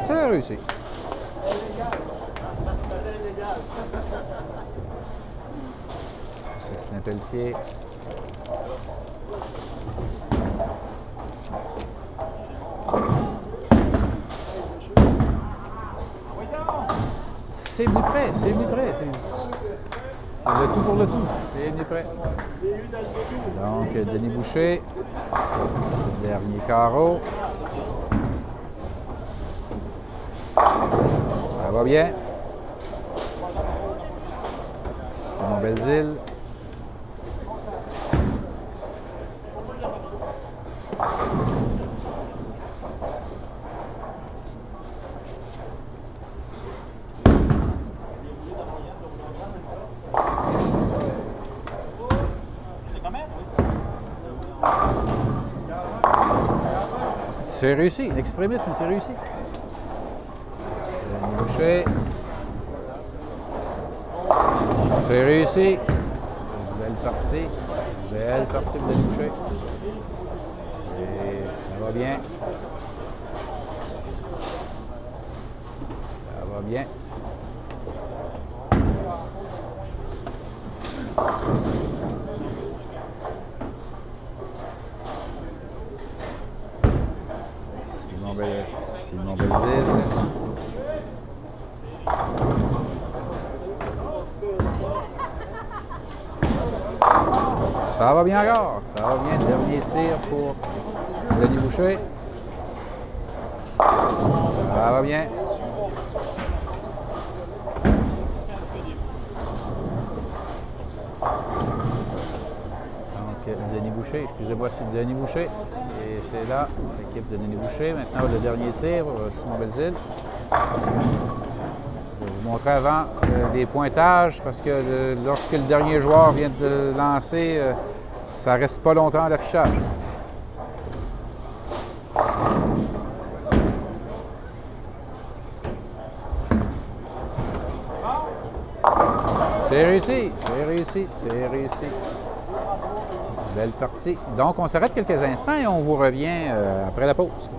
C'est réussi. Justin Pelletier. c'est venu prêt, c'est venu prêt. C'est le tout pour le tout. C'est venu prêt. Donc, Denis Boucher. Le dernier carreau. Ça va bien. Simon Belzile. C'est réussi, l'extrémisme, c'est réussi. Denis Boucher. C'est réussi. Belle partie. Belle partie de Denis Boucher. Et ça va bien. Ça va bien. Simon Belzile. Ça va bien encore. Ça va bien. Dernier tir pour Denis Boucher. Ça va bien. Donc, Denis Boucher, excusez-moi, c'est Denis Boucher. Et c'est là, l'équipe de Denis Boucher. Maintenant, le dernier tir, Simon Belzile. Je vais vous montrer avant des pointages, parce que lorsque le dernier joueur vient de lancer, ça ne reste pas longtemps à l'affichage. C'est réussi, c'est réussi, c'est réussi. Belle partie. Donc, on s'arrête quelques instants et on vous revient après la pause.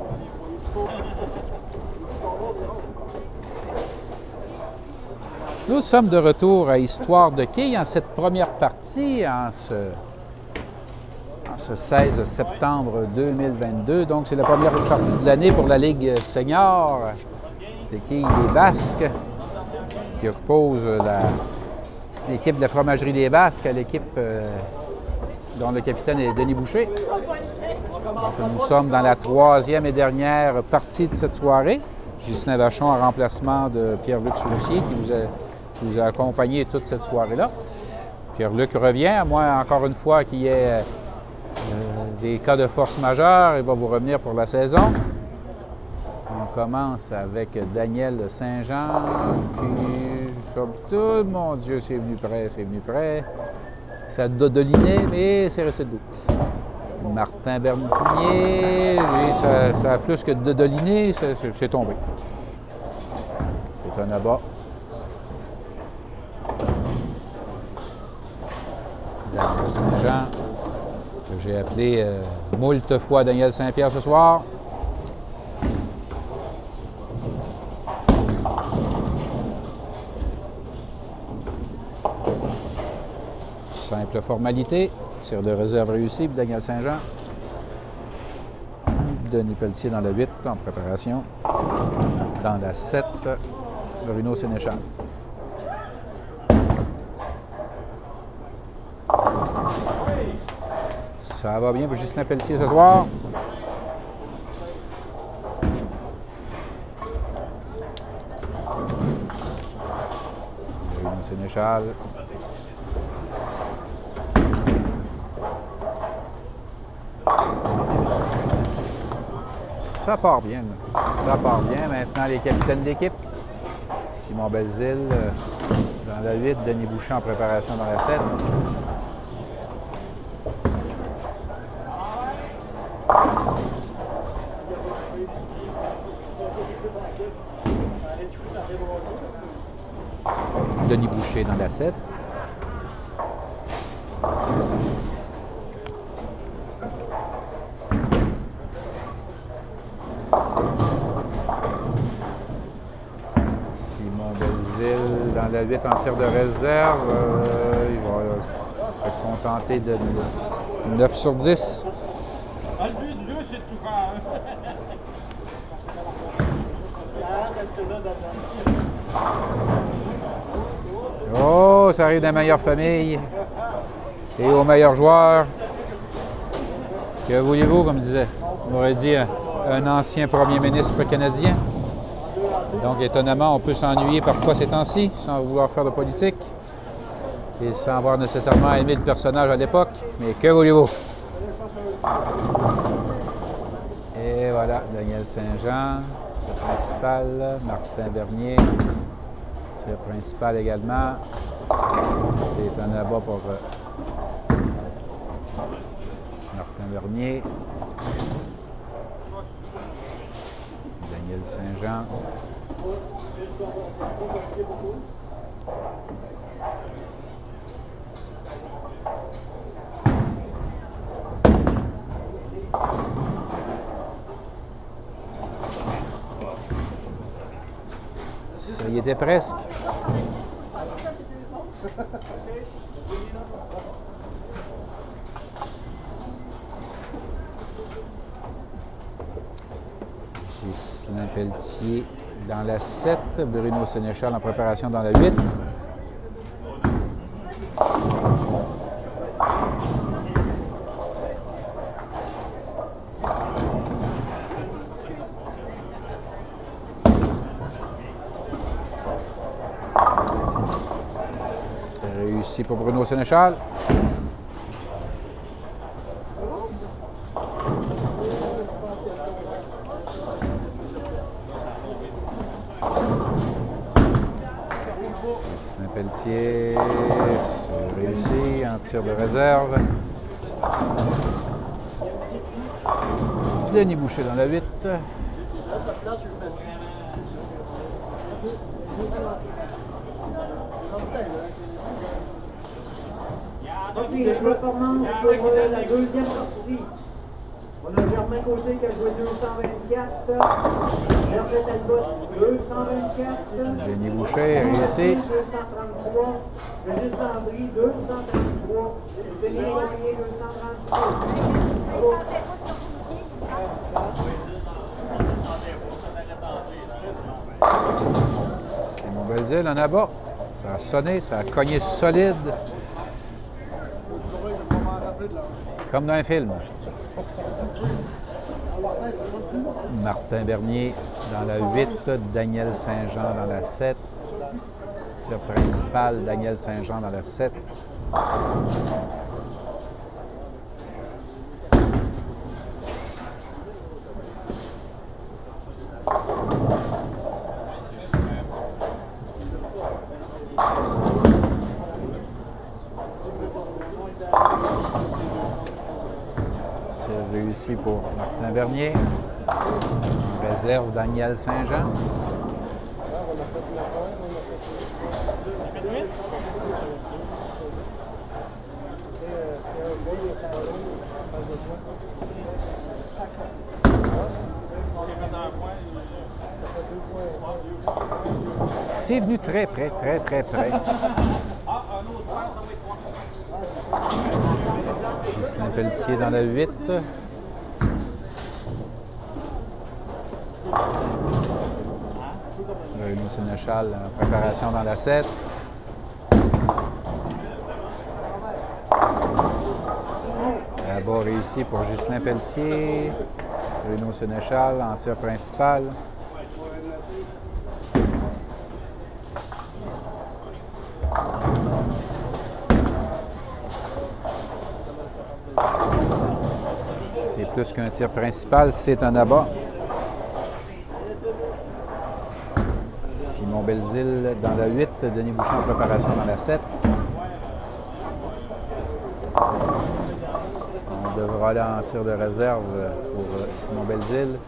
Nous sommes de retour à Histoire de quilles en cette première partie, en ce 16 septembre 2022. Donc, c'est la première partie de l'année pour la Ligue senior des quilles des Basques qui oppose l'équipe de la Fromagerie des Basques à l'équipe dont le capitaine est Denis Boucher. Donc, nous sommes dans la troisième et dernière partie de cette soirée. Ghislain Vachon en remplacement de Pierre-Luc Soulissier qui vous a accompagné toute cette soirée-là. Pierre-Luc revient, à moins encore une fois qu'il y ait des cas de force majeure. Il va vous revenir pour la saison. On commence avec Daniel Saint-Jean qui, somme toute, mon Dieu, c'est venu prêt, c'est venu prêt. Ça a dodelinait, mais c'est resté debout. Martin Bernier, ça a plus que dodeliné, c'est tombé. C'est un abat. Daniel Saint-Jean, que j'ai appelé moult fois Daniel Saint-Pierre ce soir. Simple formalité. Tir de réserve réussi pour Daniel Saint-Jean. Denis Pelletier dans la 8 en préparation. Dans la 7, Bruno Sénéchal. Ça va bien pour Ghislain Pelletier ce soir. Bruno Sénéchal. Ça part bien. Ça part bien. Maintenant, les capitaines d'équipe. Simon Belzile dans la 8, Denis Boucher en préparation dans la 7. Denis Boucher dans la 7. Dans la 8 en tir de réserve, il va se contenter de 9 sur 10. Le but de jeu, c'est de tout faire. Oh, ça arrive dans la meilleure famille et aux meilleurs joueurs. Que voulez-vous, comme disait, on aurait dit un ancien premier ministre canadien. Donc, étonnamment, on peut s'ennuyer parfois ces temps-ci, sans vouloir faire de politique et sans avoir nécessairement aimé le personnage à l'époque. Mais que voulez-vous? Et voilà, Daniel Saint-Jean, tir principal, Martin Bernier, tir principal également. C'est un abat pour Martin Bernier. Daniel Saint-Jean. Ça y était presque. Ghislain Pelletier dans la 7, Bruno Sénéchal en préparation dans la 8. Réussi pour Bruno Sénéchal. Ghislain Pelletier, c'est réussi en tir de réserve. Denis Boucher dans la 8. OK, les performances pour la deuxième partie. On a Germain Côté qui a joué 224. Gervais Talbot, 224. Denis Boucher, réussi. 233. Régis Landry, 233. Denis Laurier, 236. Simon Belzile en abat. Ça a sonné, ça a cogné solide. Comme dans un film. Martin Bernier dans la 8, Daniel Saint-Jean dans la 7. Tir principal, Daniel Saint-Jean dans la 7. C'est réussi pour Martin Bernier. En réserve, Daniel Saint-Jean. C'est venu très près, très près. Ghislain Pelletier dans la 8. Bruno Sénéchal en préparation dans la 7. Là-bas réussi pour Ghislain Pelletier. Bruno Sénéchal en tir principal. C'est plus qu'un tir principal, c'est un abat. Simon Belzile dans la 8, Denis Boucher en préparation dans la 7. On devra aller en tir de réserve pour Simon Belzile.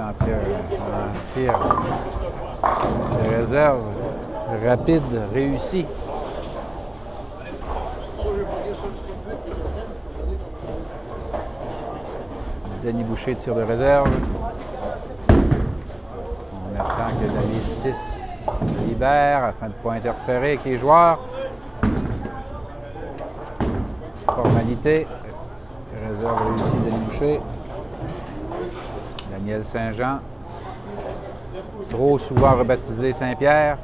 En tir de réserve rapide, réussi. Denis Boucher, tir de réserve. que la liste 6 se libère afin de ne pas interférer avec les joueurs. Formalité. Réserve réussie de Denis Boucher. Daniel Saint-Jean. Trop souvent rebaptisé Saint-Pierre.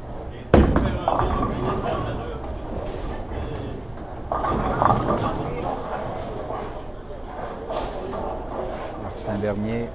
Martin Bernier.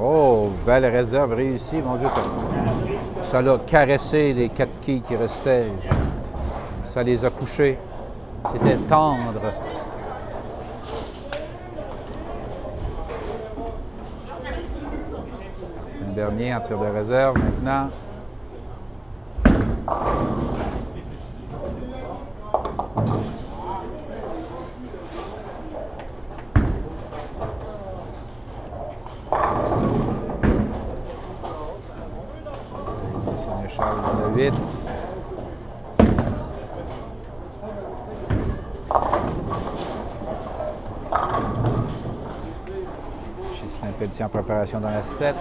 Oh, belle réserve réussie. Mon Dieu, ça l'a caressé les 4 quilles qui restaient. Ça les a couchés. C'était tendre. Un dernier en tir de réserve maintenant. Sénéchal dans le 8. Ghislain Pelletier en préparation dans la 7.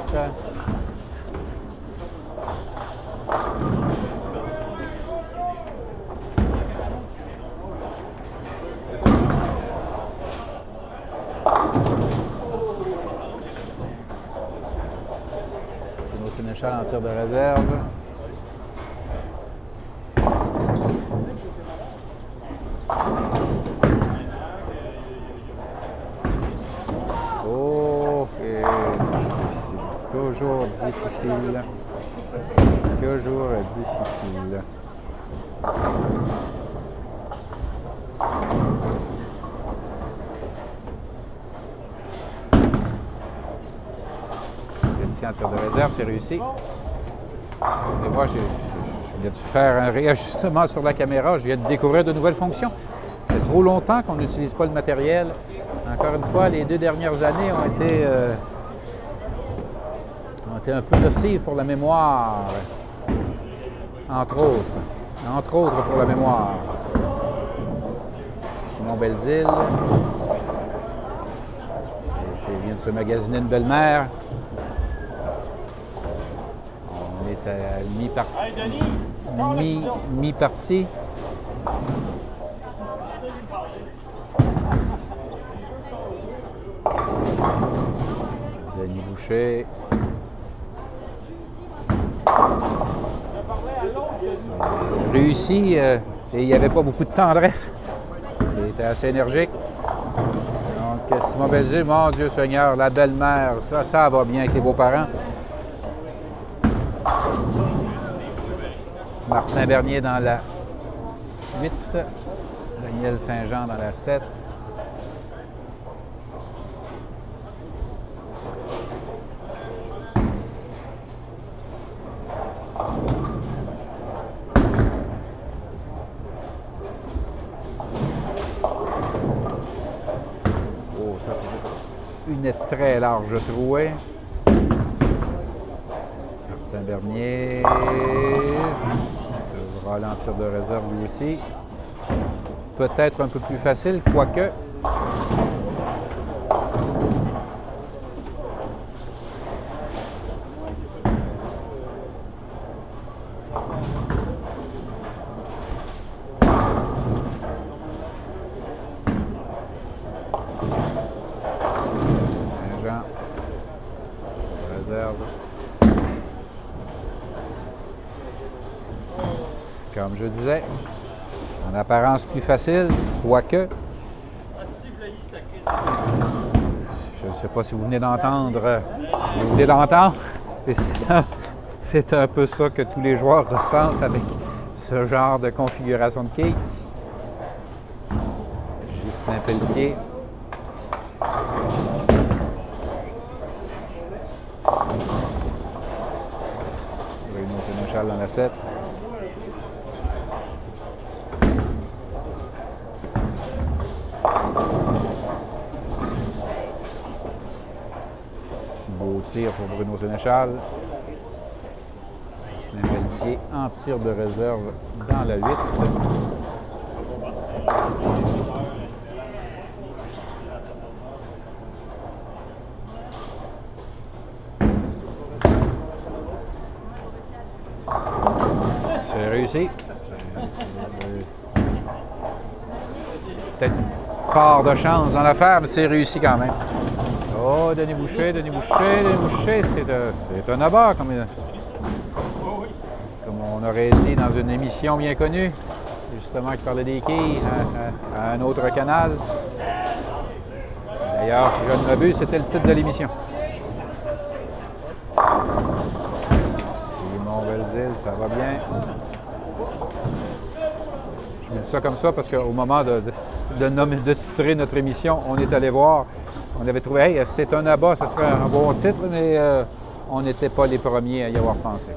Sénéchal en tir de réserve. Oh, c'est difficile. Toujours difficile. Toujours difficile. En tir de réserve, c'est réussi. Et moi, je viens de faire un réajustement sur la caméra. Je viens de découvrir de nouvelles fonctions. Ça fait trop longtemps qu'on n'utilise pas le matériel. Encore une fois, les 2 dernières années ont été un peu nocives pour la mémoire. Entre autres pour la mémoire. Simon Belzile. Il vient de se magasiner une belle-mère. On est à mi-partie. Mi-partie. Denis Boucher. Réussi et il n'y avait pas beaucoup de tendresse. C'était assez énergique. Donc, Simon Belzile, mon Dieu Seigneur, la belle-mère, ça va bien avec les beaux-parents. Martin Bernier dans la 8. Daniel Saint-Jean dans la 7. Oh, ça c'est une très large trouée. Martin Bernier devra aller en tir de réserve lui aussi. Peut-être un peu plus facile, quoique. Saint-Jean, tir de réserve. Comme je disais, en apparence plus facile, quoique. Je ne sais pas si vous venez d'entendre. C'est un peu ça que tous les joueurs ressentent avec ce genre de configuration de quilles. Ghislain Pelletier. Sénéchal dans la 7. Beau tir pour Bruno Sénéchal. Ghislain Pelletier en tir de réserve dans la 8. C'est réussi. Peut-être une petite part de chance dans l'affaire, mais c'est réussi quand même. Oh, Denis Boucher, Denis Boucher, Denis Boucher, c'est un abat, comme on aurait dit dans une émission bien connue, justement qui parlait des quilles à un autre canal. D'ailleurs, si je ne m'abuse, c'était le titre de l'émission. Simon Belzile, ça va bien. Je vous dis ça comme ça parce qu'au moment de titrer notre émission, on est allé voir. On avait trouvé, hey, c'est un abat, ça serait un bon titre, mais on n'était pas les premiers à y avoir pensé.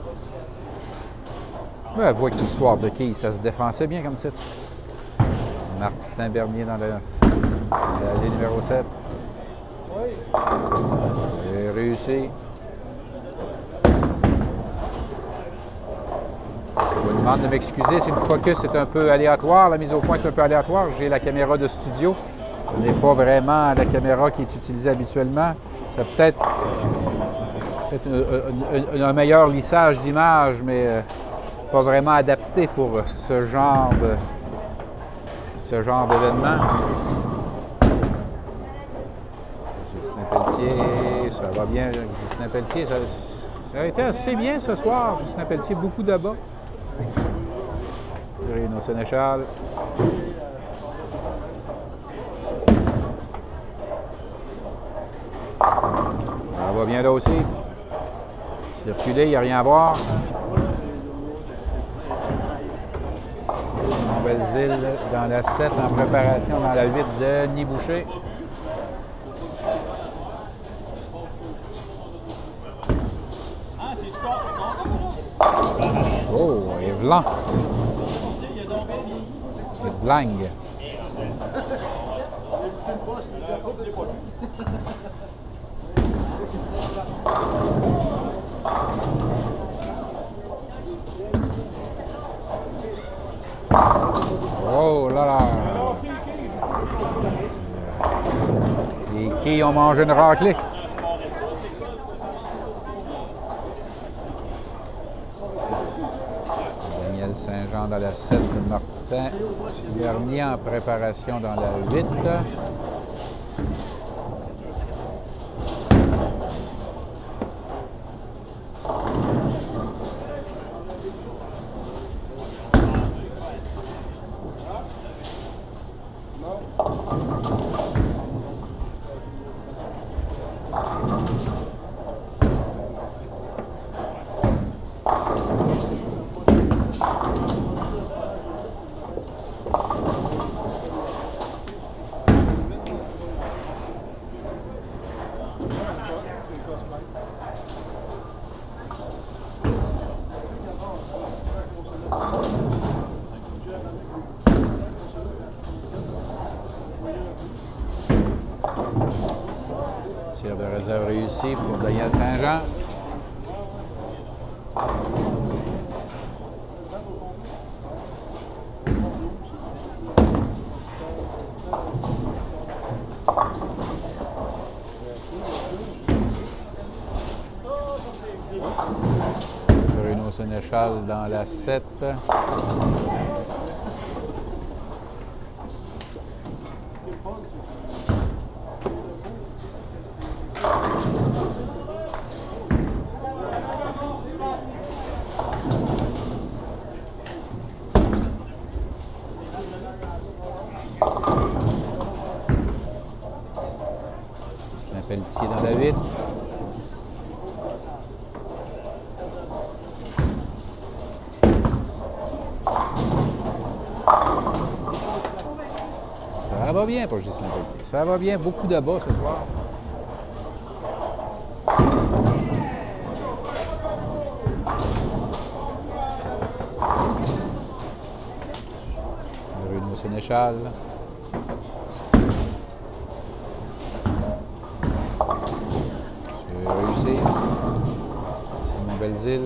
Ouais, avouez que l'histoire de quilles, ça se défensait bien comme titre. Martin Bernier dans l'allée numéro 7. J'ai réussi. Je vous demande de m'excuser si le focus est un peu aléatoire, la mise au point est un peu aléatoire. J'ai la caméra de studio. Ce n'est pas vraiment la caméra qui est utilisée habituellement. C'est peut-être un meilleur lissage d'image, mais pas vraiment adapté pour ce genre d'événement. Ghislain Pelletier, ça va bien. Ghislain Pelletier, ça a été assez bien ce soir. Ghislain Pelletier, beaucoup d'abats. Bruno Sénéchal. Ça va bien là aussi. Circuler, il n'y a rien à voir. Simon Belzile dans la 7 en préparation dans la 8 de Denis Boucher. Oh, et blanc. Et blanc. Oh là là! Les quilles ont mangé une raclée. Daniel Saint-Jean dans la 7, Martin Bernier en préparation dans la 8. Tir de réserve réussi pour Daniel Saint-Jean. Bruno Sénéchal dans la 7. Ghislain Pelletier dans la 8. Ça va bien pour Ghislain Pelletier. Ça va bien. Beaucoup d'abats ce soir. Sénéchal. J'ai réussi. Simon Belzile.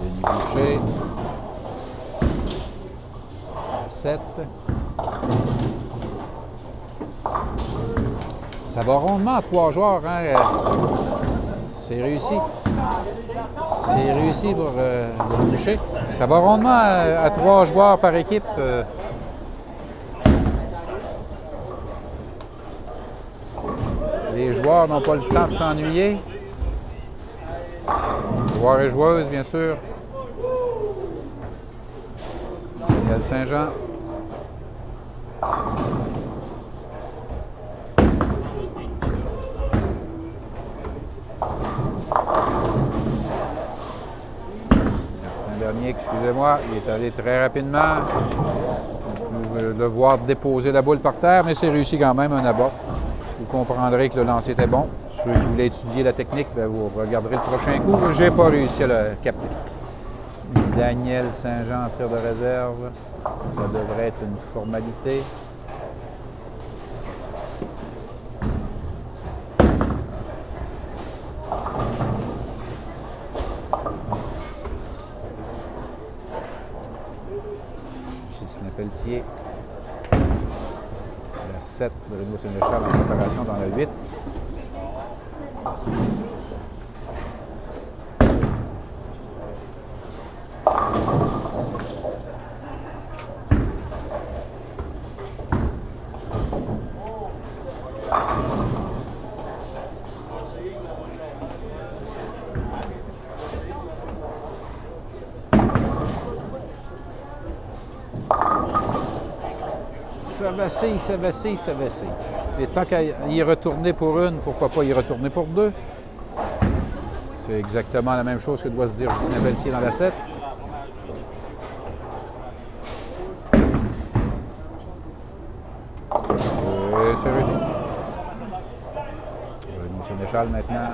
Denis Boucher. 7. Ça va rondement à 3 joueurs. Hein? C'est réussi. C'est réussi pour Denis Boucher. Ça va rondement à 3 joueurs par équipe. Les joueurs n'ont pas le temps de s'ennuyer. Joueurs et joueuses, bien sûr. Daniel Saint-Jean. Dernier, excusez-moi, il est allé très rapidement. Vous pouvez le voir déposer la boule par terre, mais c'est réussi quand même, un abat. Vous comprendrez que le lancer était bon. Ceux qui voulaient étudier la technique, bien, vous regarderez le prochain coup. Je n'ai pas réussi à le capter. Daniel Saint-Jean en tir de réserve. Ça devrait être une formalité. Gisina Pelletier. La 7 de Bruno Sénéchal en préparation dans la 8. Ça vacille. Et tant qu'à y retourner pour une, pourquoi pas y retourner pour 2? C'est exactement la même chose que doit se dire Gisina Pelletier dans la 7. C'est réussi. Bruno Sénéchal maintenant.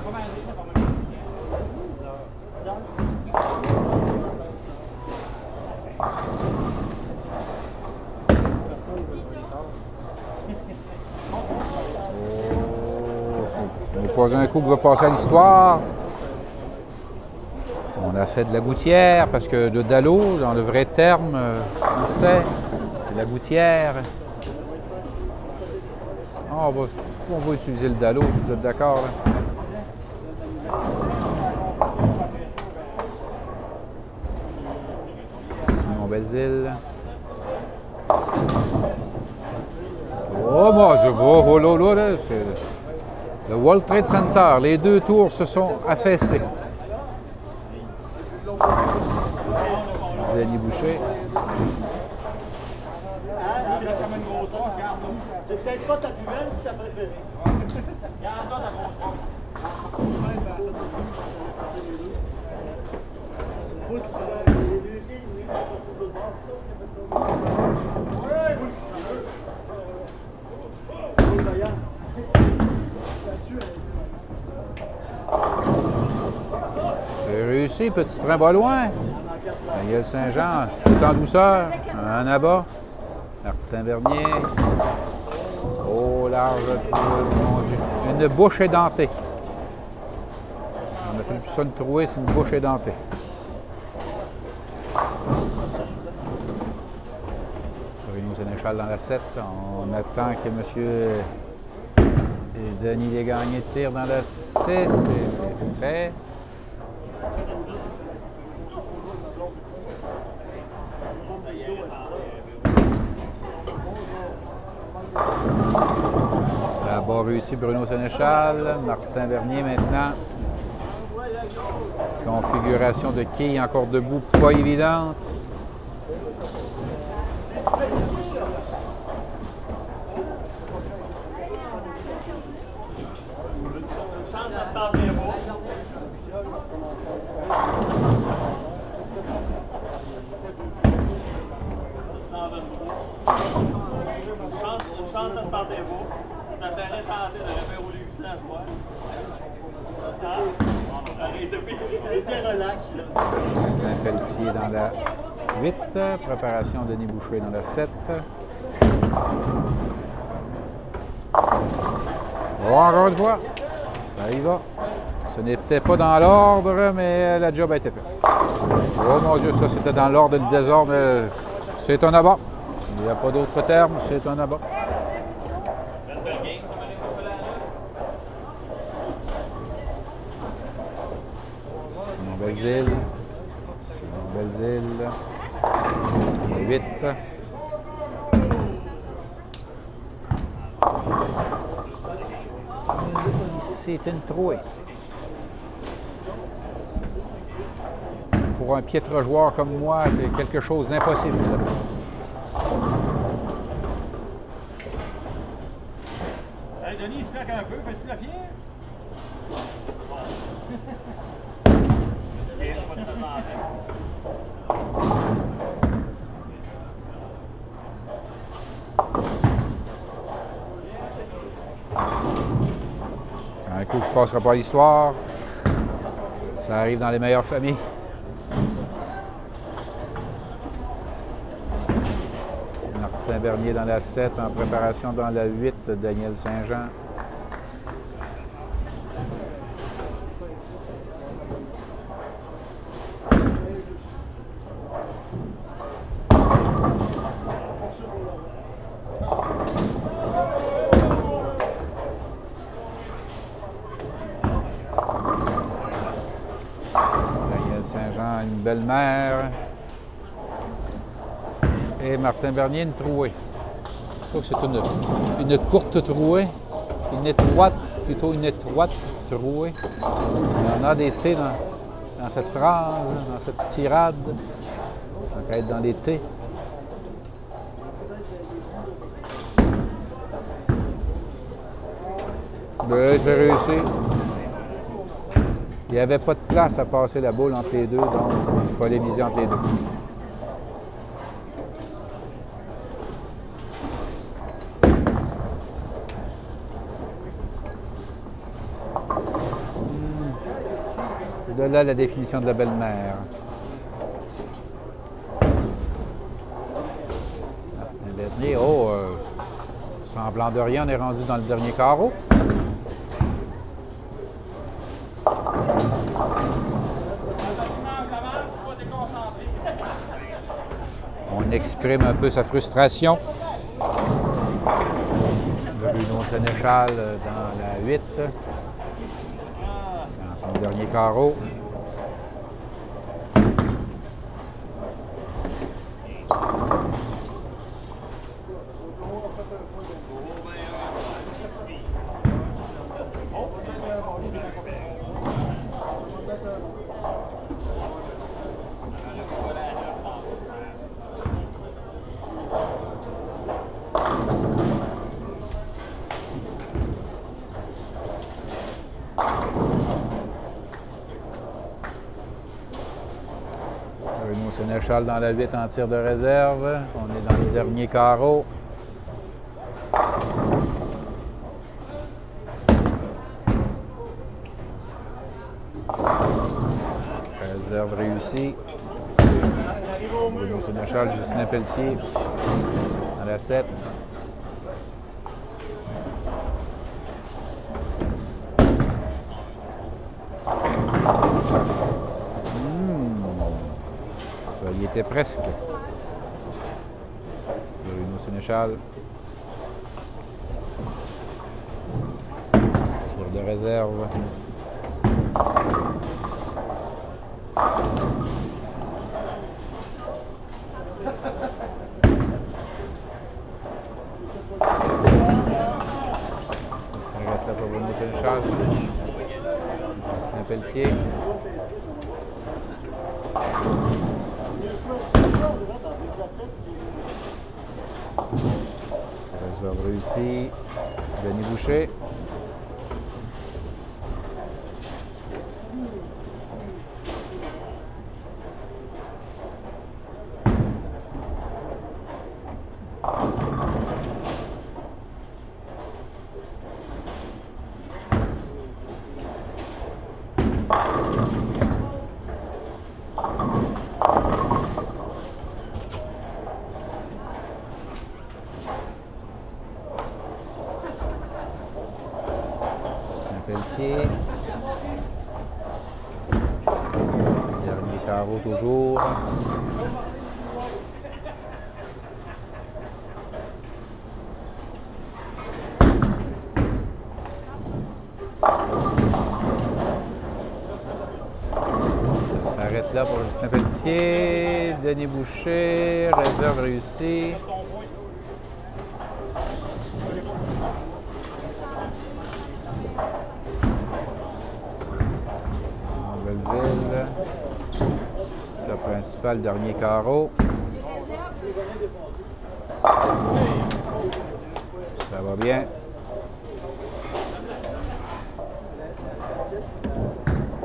Pas un coup qui va passer à l'histoire. On a fait de la gouttière parce que de Dallot, dans le vrai terme français, c'est la gouttière. On va utiliser le Dallot, si vous êtes d'accord. Simon Belzile. Oh mon Dieu, oh là, c'est le World Trade Center. Les 2 tours se sont affaissés. Denis Boucher. C'est peut-être pas ta plus belle, c'est ta préférée. C'est réussi, petit train va loin. Daniel Saint-Jean, tout en douceur, un abat. Martin Bernier. Oh, large, mon Dieu. Une bouche édentée. On appelle plus ça une trouée, c'est une bouche édentée. Bruno Sénéchal dans la 7. On attend que M. Denis Desgagnés tire dans la 6. C'est fait. Là-bas réussi Bruno Sénéchal. Martin Bernier maintenant. Configuration de quille encore debout, pas évidente. t'aurais tenté, j'aurais fait rouler 800 à soir. Il était relax, là. Justin Pelletier dans la 8. Préparation de Denis Boucher dans la 7. On va voir encore une fois. Ça y va. Ce n'était pas dans l'ordre, mais la job a été faite. Oh mon Dieu, ça c'était dans l'ordre et le désordre. C'est un abat. Il n'y a pas d'autre terme, c'est un abat. Simon Belzile. Simon Belzile. 8. C'est une trouée. Pour un piètre joueur comme moi, c'est quelque chose d'impossible. Hey, Denis, il se plaque un peu. Fais-tu la fière? C'est un coup qui ne passera pas à l'histoire. Ça arrive dans les meilleures familles. Martin Bernier dans la 7, en préparation dans la 8, Daniel Saint-Jean. Daniel Saint-Jean, une belle-mère. Et Martin Bernier, une trouée. Je trouve que c'est une courte trouée, plutôt une étroite trouée. Il y en a des T dans cette phrase, dans cette tirade. Ça va être dans les T. Ben, j'ai réussi. Il n'y avait pas de place à passer la boule entre les deux, donc il fallait viser entre les deux. De là, la définition de la belle-mère. Martin Bernier, semblant de rien, on est rendu dans le dernier carreau. On exprime un peu sa frustration. Bruno Sénéchal dans la 8. Dans son dernier carreau. Bruno Sénéchal dans la 8 en tir de réserve. On est dans le dernier carreau. Réserve réussie. Bruno Sénéchal, Justin Pelletier dans la 7. Ça y était presque. Bruno Sénéchal. Tir de réserve. Ça s'arrête là pour Bruno Sénéchal. Justin Pelletier. Réserve réussi. Denis Boucher. Carreau toujours. Ça s'arrête là pour Justin Pelletier. Denis Boucher, réserve réussie. Tir principal, dernier carreau. Ça va bien.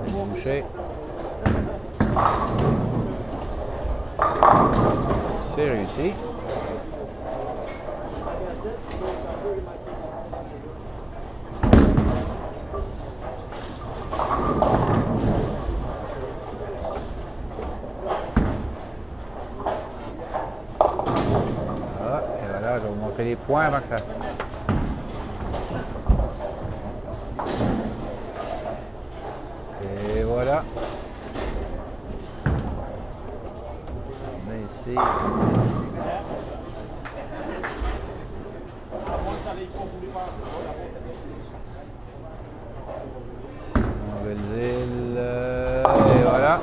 Boucher. C'est réussi. Je vais vous montrer les points avant que ça... Et voilà. On est ici. Nouvelle-Île. Et voilà.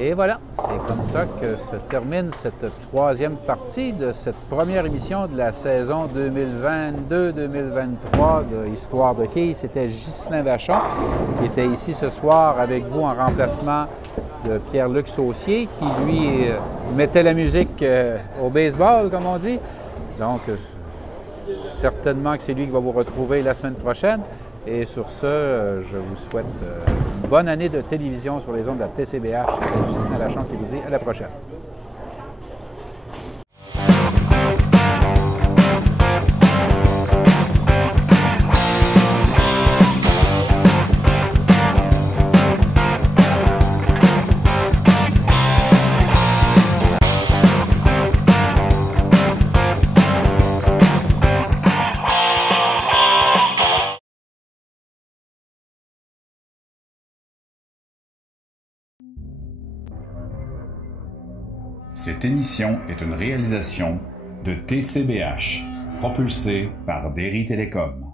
Et voilà, c'est comme ça que se termine cette troisième partie de cette première émission de la saison 2022-2023 de Histoire de quilles. C'était Ghislain Vachon qui était ici ce soir avec vous en remplacement de Pierre-Luc Saucier qui, lui, mettait la musique au baseball, comme on dit. Donc, certainement que c'est lui qui va vous retrouver la semaine prochaine. Et sur ce, je vous souhaite une bonne année de télévision sur les ondes de la TCBH. C'est Ghislain Vachon qui vous dit à la prochaine. Cette émission est une réalisation de TCBH, propulsée par Derry Télécom.